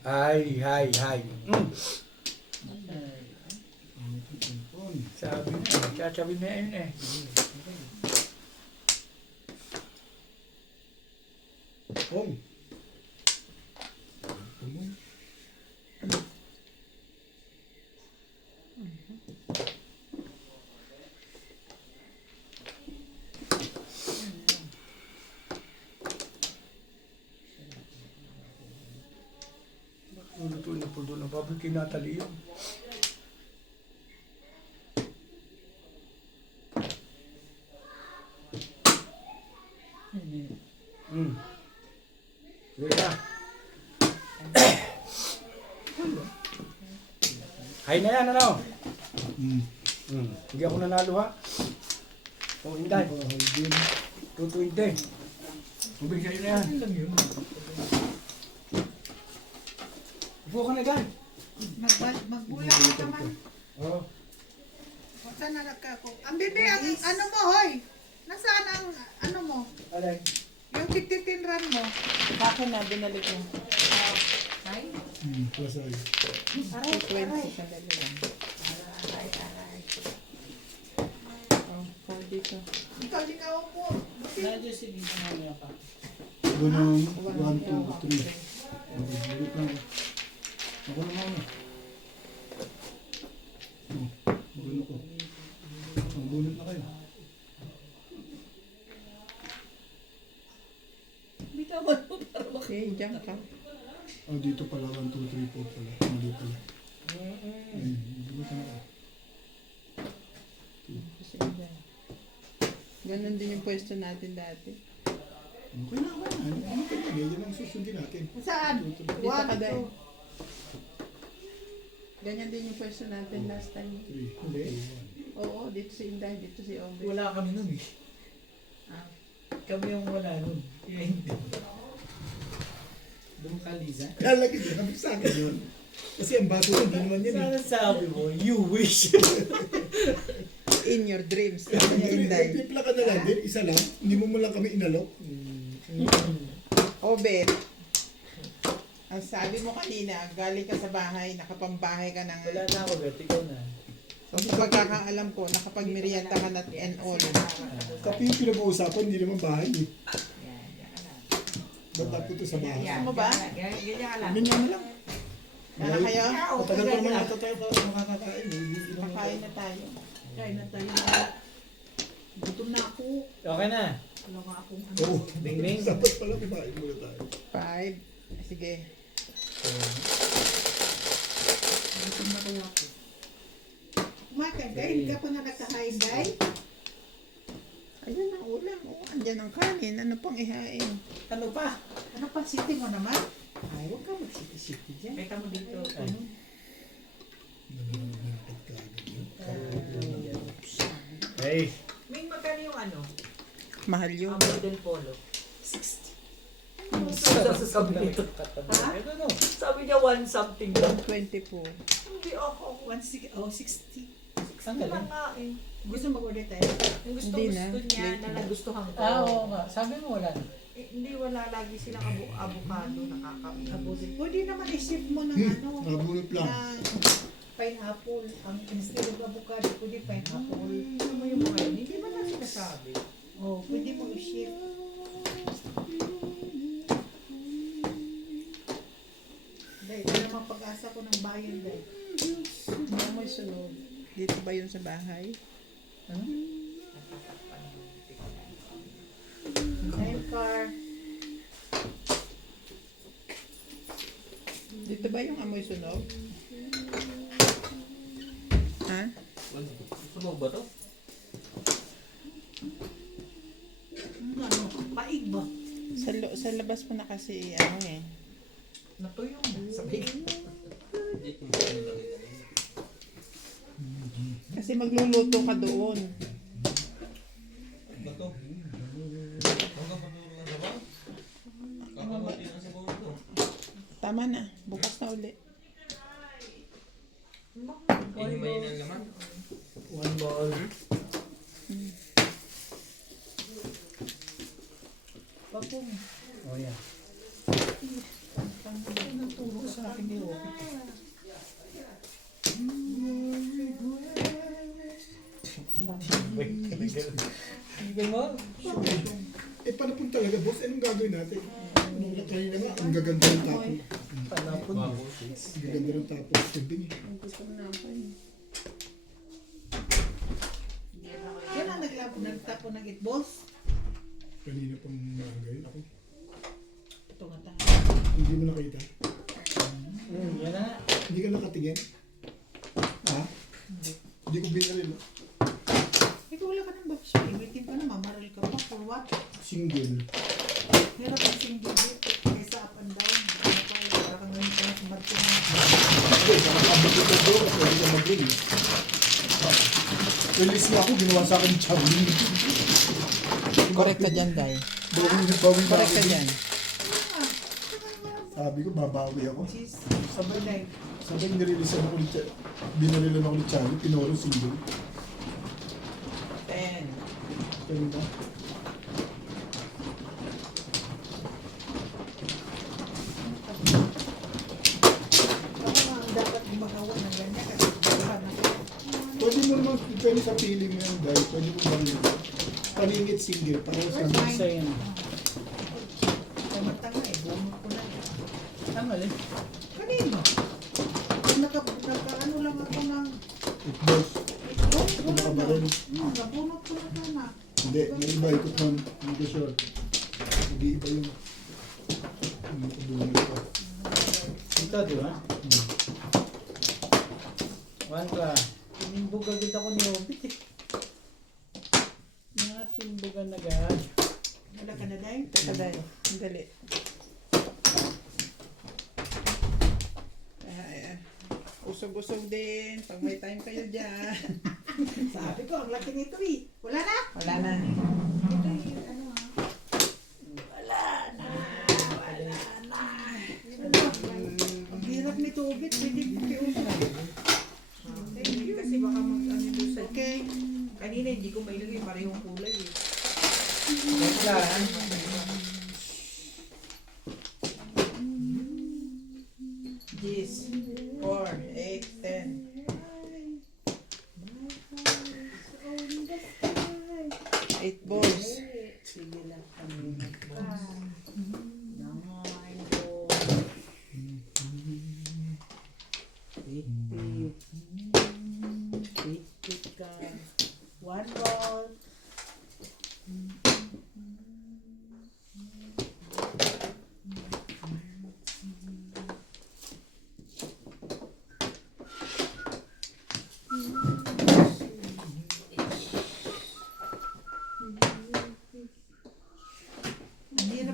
Hay. Ang tutungkol. Sabi na. Sabi na yun eh. Home. Home. Luluto na po doon. Babal kinatali yun. Sige na. Hay na yan, ano? Hindi ako nanalo ha. O hindi. 220. Mabigay sa'yo na yan. Upo ka na dyan. Magbulang ka naman. Oo. Saan na ako? Ang bibi, ang ano mo, hoy? Nasaan ang ano mo? Alay. Yung tititinran mo. Sa akin na, binalik mo. Ay, Plus ay. 220 sa lang. Oh, call dito. ikaw di ka upo. Nandiyan si Lisa mamaya pa. Ganun, 1, 2, 3. Bulit lang. Ako naman. Bunot ko. Bunot na kayo. Bitawan mo para Okay, diyan ka. Dito pala, 1, 2, 3, 4 pala. Mali pala. Bunot na ako. Kasi dyan. Ganun din yung pwesto natin dati. Okay na. Ano pa yun? Yan ang susundin natin. Saan? Dito ka dahil. Ganyan din yung pwesto natin last time. 3, Hindi. Oo, dito si Inday, dito si Ove. Wala kami nun eh. Ah. Kami yung wala nun. Kaya hindi. Doon ka, Liza. Lalagay din kami sa akin yun. Kasi ang baso hindi naman yan eh. Sana sabi mo, you wish. In your dreams, sabi ni Inday. Nagtipla ka na lang din, isa lang. Hindi mo lang kami inalok. Ove, ang sabi mo kanina, galing ka sa bahay, nakapambahay ka ng... Wala na ako, bet. Ikaw na. So, sa pagkakaalam ko, nakapagmerienda ka na and all. Tapi yung pinag-uusapan, hindi naman bahay eh. Ba't ako ito sa bahay? Ano ba? Ganyan ka lang. Ganyan na lang. Kaya kayo? Matagal pa naman ata tayo makakakain. Kakain na tayo. Kain na tayo. Gutom na ako. Okay na. Wala nga akong ano. Oo. Bing-bing. Dapat pala kumain muna tayo. 5. Sige. Gutom na kaya ako. Kumakain ka, hindi ka pa na nagkakain, Day? Ayan ang ulam. Oh, andyan ang kanin. Ano pang ihain? Ano pa? Ano pa, city mo naman? Ay, huwag ka mag-city-city dyan. May mo dito. Hey. May magkano yung ano? Mahal yun. Ang Golden Polo. 60. Sabi nito. Ha? Ano? Sabi niya 1 something lang. 20 po. Hindi ako. 60. Ang Wala galing. nga eh. Gusto mag-order tayo? Yung gusto Hindi na. niya Late na na. nagustuhan ko. Oo nga. Sabi mo wala na. Eh, hindi wala lagi silang avocado nakakain. Abutin. Pwede naman i-ship mo ng ano, Nabulot lang. ng pineapple. Ang instead of avocado, pwede pineapple. Ano mo yung mga yun? Hindi mo na sinasabi. Oh, pwede mo i-ship. Day, wala mang pag-asa ko ng bayan, Day. Ano may sunod? Dito ba yun sa bahay? Time car. Dito ba yung amoy sunog? Ha? Sunog ba to? Ano, paig ba? Sa labas mo na kasi ano eh. Natuyo mo. Sabi ko. Dito mo nilagay. Kasi magluluto ka doon. Ba to? Hanggang patulog ang sabaw? Kakamutin ang sabaw nito. Tama na. Bukas na uli. Ihimayin ang laman. One ball. Papong. Oh yeah. Nagturo sa akin ni Robby. Ibig mo? Eh, paano po talaga, boss? Anong gagawin natin? Nung kanina nga, ang gaganda ng tapo. Panapon. Ang gaganda ng tapo. Tubing eh. Yan ang nagtapo ng itballs. Kanina pang gagawin ako. Ito nga tayo. Hindi mo nakita. Yan na. Hindi ka nakatingin. Ha? Hindi ko binaril. no? Ikaw wala ka ng box. Iwitin ka na, mamaral ka pa. For what? Single. Hirap ang single kaysa up and down. Parang ngayon ka na sumarto na. Okay, baka kabit ito doon. Pwede ka mag-release. Release nga ako, ginawa sa akin charming. Correct ka dyan, Day. Bawing Correct ka dyan. Sabi ko, babawi ako. Jeez. Sabay nirelease ako ni Charlie. Binarilan ako ni Charlie, pinoro single. 10. Ganun ba? Ako nga ang dapat gumagawa ng ganyan kasi gagawa na ko. Pwede mo naman, depende sa feeling mo yan, guys. Pwede mo bang paningit single. Pareho sa Where's Isa yan. Samantang nga eh, bumot ko na. Ang alin? Kanino? Naka-ano lang ako ng itballs. Nakabaril. nabunot ko na sana. Hindi, may iba ikot nun. Hindi ko sure. Hindi iba yung nakabunod ko. Ito, di ba? One ka. Tinimbog agad ako ni Obit eh. Natimbogan agad. Wala ka na dahil? Teka, Day. Ang dali. Usog-usog din. Pag may time kayo dyan. Sabi ko, ang laki nito eh. Wala na? Wala na. Ito yung ano ha. Ang hirap nito, Ubit. Pwede pakiusap. Kasi baka mag-ano doon sa... Okay. Kanina hindi ko mailagay parehong kulay eh. Wait lang. Yes. 4, 8, 10. 8 balls. Sige lang kami. Nine balls.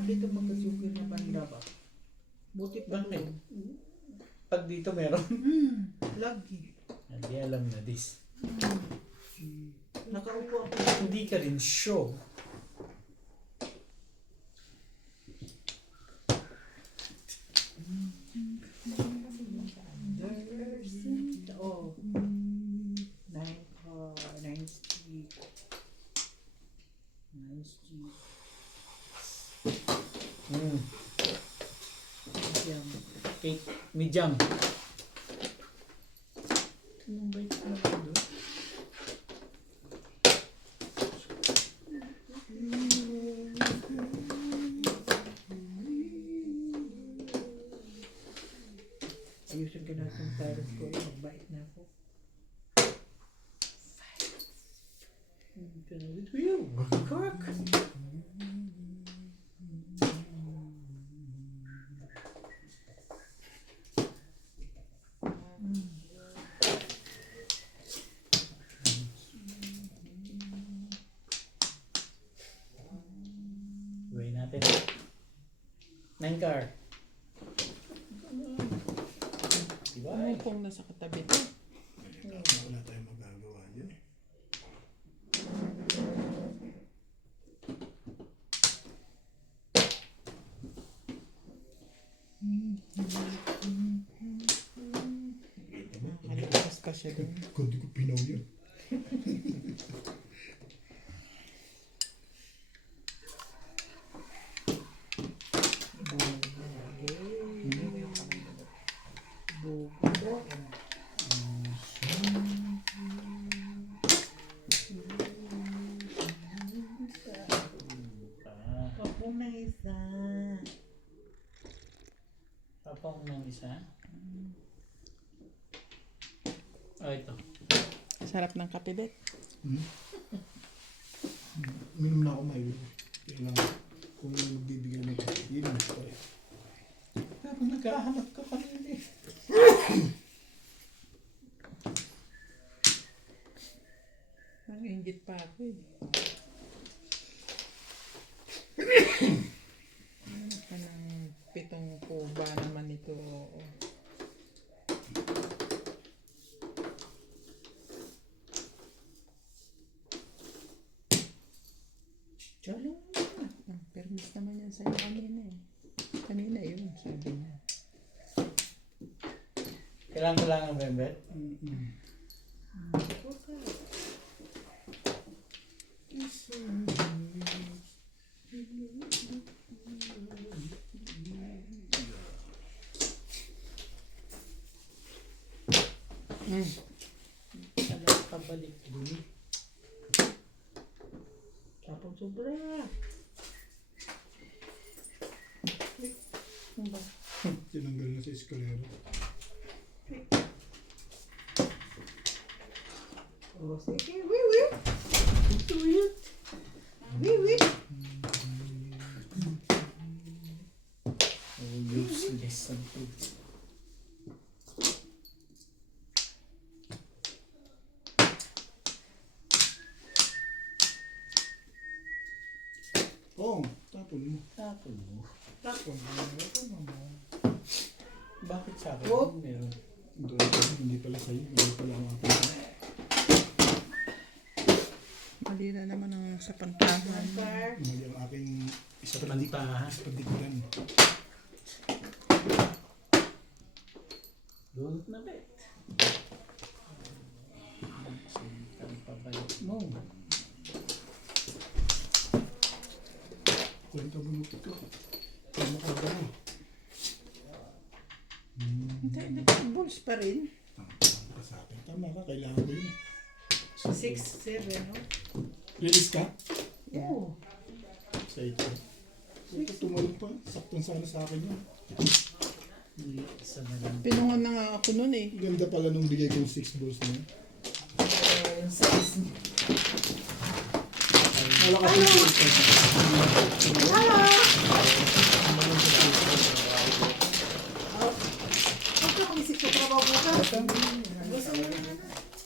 dito magkasukir na banda ba? Buti pa Bakit? doon. Pag dito meron. Lagi. Hindi alam na this. Nakaupo ako. Hindi ka rin show. Oh. 9 Street. 9 Street. Medium. Cake. Medium. Anong bait na ba doon? Ayusin ka natin parang ko. Magbait na ako. With you. Cork. Gawin natin. 9 car. Diba? Ano pong nasa katabi to? Wala tayong magagawa dyan. Nakalipas ka siya dun. Kundi ko pinaw yun. Papong na isa. Papong ng isa. Oh, ito. Sarap ng kape, Bet. Minum na ako may kailangan kung magbibigay ng yun ang story. Pero naghahanap ka kanina eh. Nang-ingit pa ako eh. Ano pa ng 7 kuba naman ito. Tsalo. Ang permis naman yan sa'yo kanina eh. Kanina yun, sabi niya. Kailangan ko lang ang bembet. Sana pabalik dun. Tapos sobra. Tinanggal na sa eskalero. Oh, sige. Wiwi. Tuyot. Wiwi. Oh, useless ang food. Oo, tapon mo. Tapon mo. Tapos. Bakit sa akin? Oh. Meron. Doon ko, hindi pala sa'yo. Hindi pala ang akin. Mali na naman ang sa pantahan. Car. Mali ang aking isa Pantahan. padikuran. Dulot na bet. Ang pabalik mo. Kwenta mo nito ko. Tama ka ba mo? Hindi, nag-balls pa rin. Tama ka sa akin. Tama ka, kailangan ko yun. 6-7, no? Release ka? Oo. Sa ito. Ito tumalong pa. Saktong sana sa akin yun. Isa na lang. Pinungan na nga ako nun eh. Ganda pala nung bigay kong 6 balls na yun. Yung 6. Wala ka sa 6. Huwag ka kung isip ko trabaho bukas. Gusto mo na.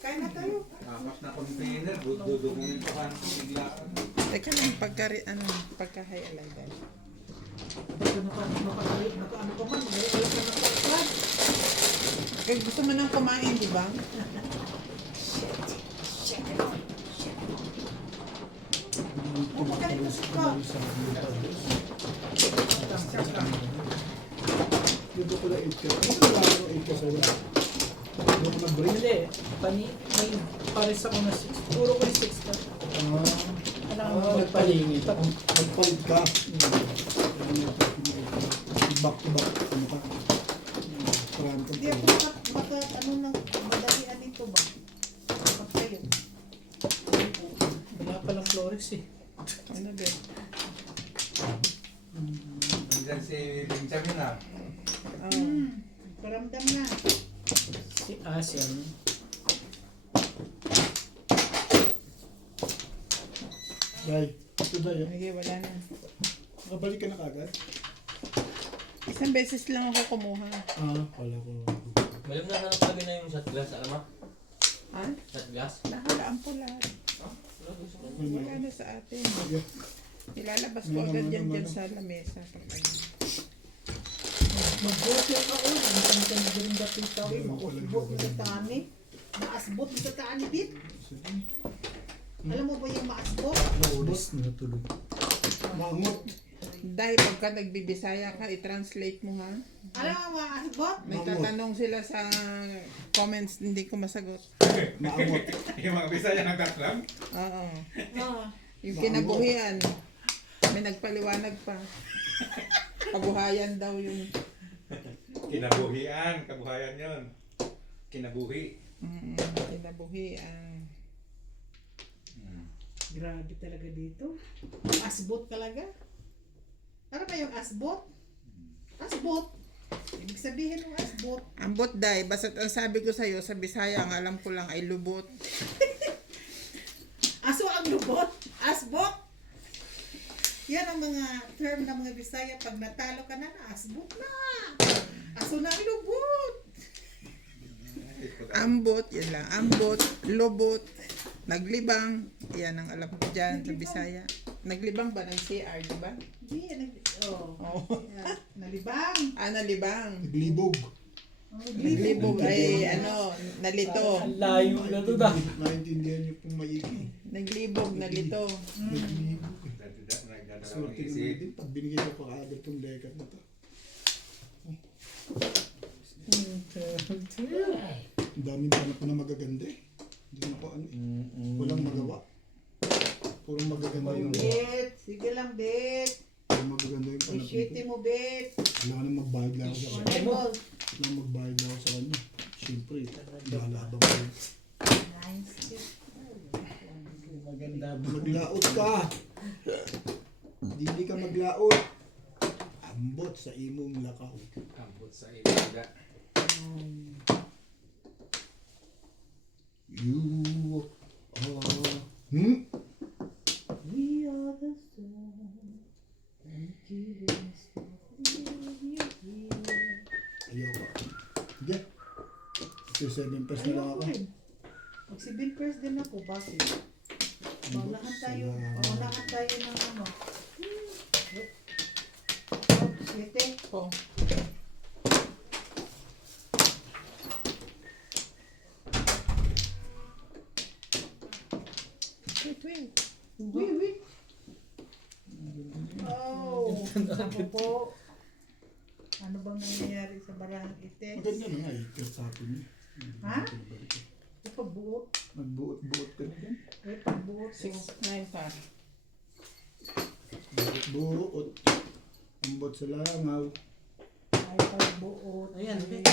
Kain na tayo. Apat na container, dudugunin pa ka bigla. Teka lang, pagka-high alay dahil. Naka-ano ka man, may alam ka naka-plan. Eh, gusto mo nang kumain, di ba? Dito ko na 8 ka. Ano wala ko 8 ka sa wala? Doon ko nag-break. Hindi, may pares ako na 6. Puro ko yung 6 ka. Alam mo, nagpalingit ako. Nagpalit ka. Back to back. Ano ka? Parang ka. Hindi ako ano nang madalian dito ba? Pagkayo. Wala palang Flores eh. Ano ba? Nandiyan si Benjamin na. Paramdam na. Si Asian. Dahil, ito dahil. Sige, wala na. Nakabalik ka na kagad? Isang beses lang ako kumuha. Wala ko. Malam na hanap kami na yung shot glass, alam mo? Ha? Shot glass? Nahalaan po lahat. Wala na sa atin. Ilalabas ko agad yan dyan sa lamesa. Mag-vote yung kaon. Ang kanya din ba ito tawin? Mag-vote mo sa tani. Maasbot mo sa tani dit. Alam mo ba yung maasbot? Boss na tuloy. Mangot. Dahil pagka nagbibisaya ka, i-translate mo ha. Alam mo maasbot? May tatanong sila sa comments, hindi ko masagot. Maangot. Yung mga Bisaya nagtatlam? Oo. Oo. Yung kinabuhian, may nagpaliwanag pa. Kabuhayan daw yung Kinabuhian, kabuhayan yon. Kinabuhi. kinabuhian. Grabe talaga dito. Asbot talaga. Ano ba yung asbot? Asbot. Ibig sabihin ng asbot. Ambot day, basta ang sabi ko sa'yo, sa Bisaya, ang alam ko lang ay lubot. Aso ang lubot. Asbot. Yan ang mga term ng mga Bisaya. Pag natalo ka na, asbot na. Aso na ang lubot. Ambot, yan lang. Ambot, lubot, naglibang. Yan ang alam ko dyan sa Bisaya. Naglibang ba ng CR, di ba? Hindi, Oh. yan. Nalibang. Nalibang. Naglibog. Naglibog ay nalito. Ang layo na ito na. Naintindihan niyo pong maigi. Naglibog, nalito. Naglibog. Nagdadalawang Swerte naman isip. din. Pag binigyan ko pa agad itong dekat na to. Ang daming tanong ko na magaganda eh. Hindi na ko ano eh. Walang magawa. Puro magaganda yung Bet. Sige lang, bet. puro magaganda yung tanong Appreciate ko. mo, bet. Wala nang magbayad lang ako sa kanya. Honorable. Wala nang magbayad lang ako sa kanya. Siyempre, lalabang ko yun. Nice. Maganda ba? Maglaot ka! Hindi ka maglaot. Ambot sa imong lakaw. Ambot sa ilaga. You are... We are the sun. And giving us Ayaw ka. Sige. Ito 7 pesos na lang ako. Pag si Bill Pers din ako, bakit? Paunahan tayo ng ano. Siyete. Oh. Wait. Wait. Oh, ako po. Ano bang nangyayari sa barang ites? Maganda na nga eh. Kahit sa akin eh. Ha? Ipagbuot. Magbuot-buot ka na din. Ipagbuot. 6, 9 pa. Buot. Ambot sa langaw. Ay, pagbuot. Ayan, bet.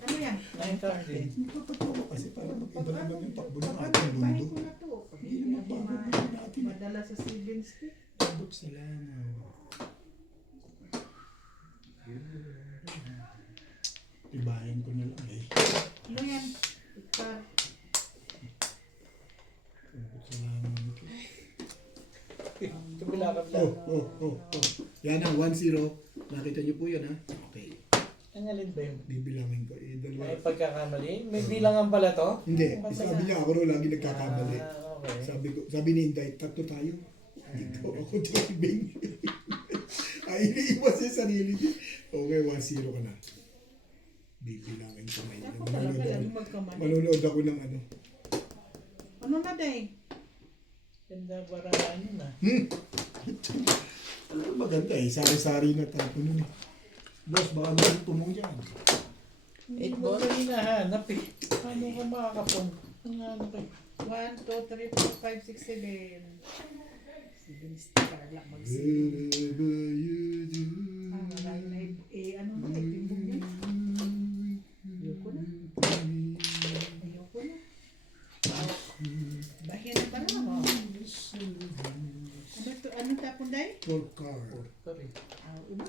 Ano yan? 9:30. Magpapatuwa kasi para mag-iba naman yung takbo ng Pag- ating Pahin mundo. ko na to. Hindi naman bago naman natin. Madala sa Sibinsky. Ambot sa langaw. Ibayan ko na lang eh. Ano yan? Ikar. Ambot sa langaw nito. Kabilakad lang. Oh. Yan ang 1-0. Nakita niyo po yan ha? Okay. Ang alin ba yun? Bibilangin ko. Eh, May dalawa. pagkakamali? May bilangan pala to? Hindi. Sabi niya ako raw lagi nagkakamali. Okay. Sabi ni Inday, tatlo tayo. Ikaw ako, Jibing. Ay, iniiwas yung sarili niya. Okay, 1-0 ka na. Bibilangin ko ngayon. Ako talaga lang magkamali. Manonood ako ng ano. Ano na, Day? Ganda barahan yun ah. Ano maganda eh. Sari-sari na tapo nun eh. Boss, baka naman tumong dyan. 8 ball? Ito hinahanap eh. Paano ka makakapong? Ang ano kayo? 1, 2, 3, 4, 5, 6, 7. Si Carla mag-sing. Wherever you do. Marami na ano na, timbog niya. Ayoko na. Ayoko na. Bahiya na pala mo. Ano tapon, Day? For car. Sorry. Iba.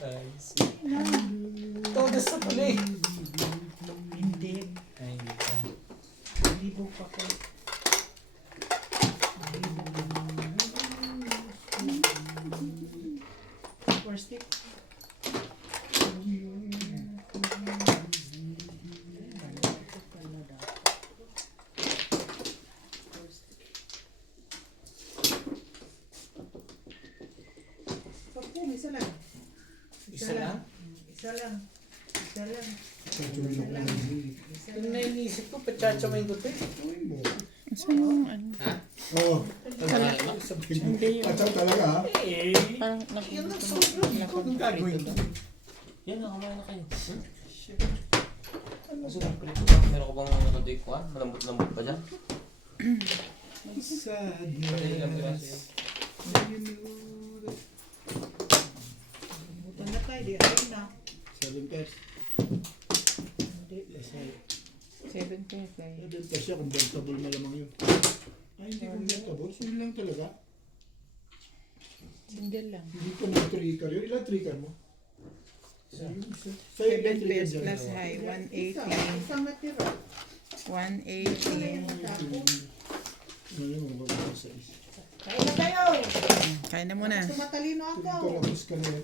Ay, see. Todo sa tuloy. Hindi. Ay, hindi pa. Libog pa ko. Four stick. Pagpum, isa lang. Isa lang? Isa lang. Isa lang. Sabi ko lang. Isa Yung lang. naisip ko, patsatsamay ko ito eh. Gawin mo. Saan yung ano? Oo. Hindi yun. Katsang talaga ha. Eh, Parang yan ang nakikita sobrang ikaw ang gagawin ko. Yan, nakamain na kayo. Ano ba? Meron ko bang nakadoy ko malambot-lambot pa dyan? Pati ilang piraso yan. Butan na tayo, di ayun na. 7 pesos. Hindi. 7 pesos. 7 pesos siya, convertible na lamang yun. Ay, hindi convertible. Yun lang talaga. Single lang. Hindi ko mga tricker yun. Ilan tricker mo? Isa. Sa'yo 7 ilan tricker pesos dyan? plus high. Isa. 180. Isang natira. 180. Ano yung mga sa isa? Kaya na tayo. Kaya na muna. Tumatalino ako. Tumatapos ka na yan.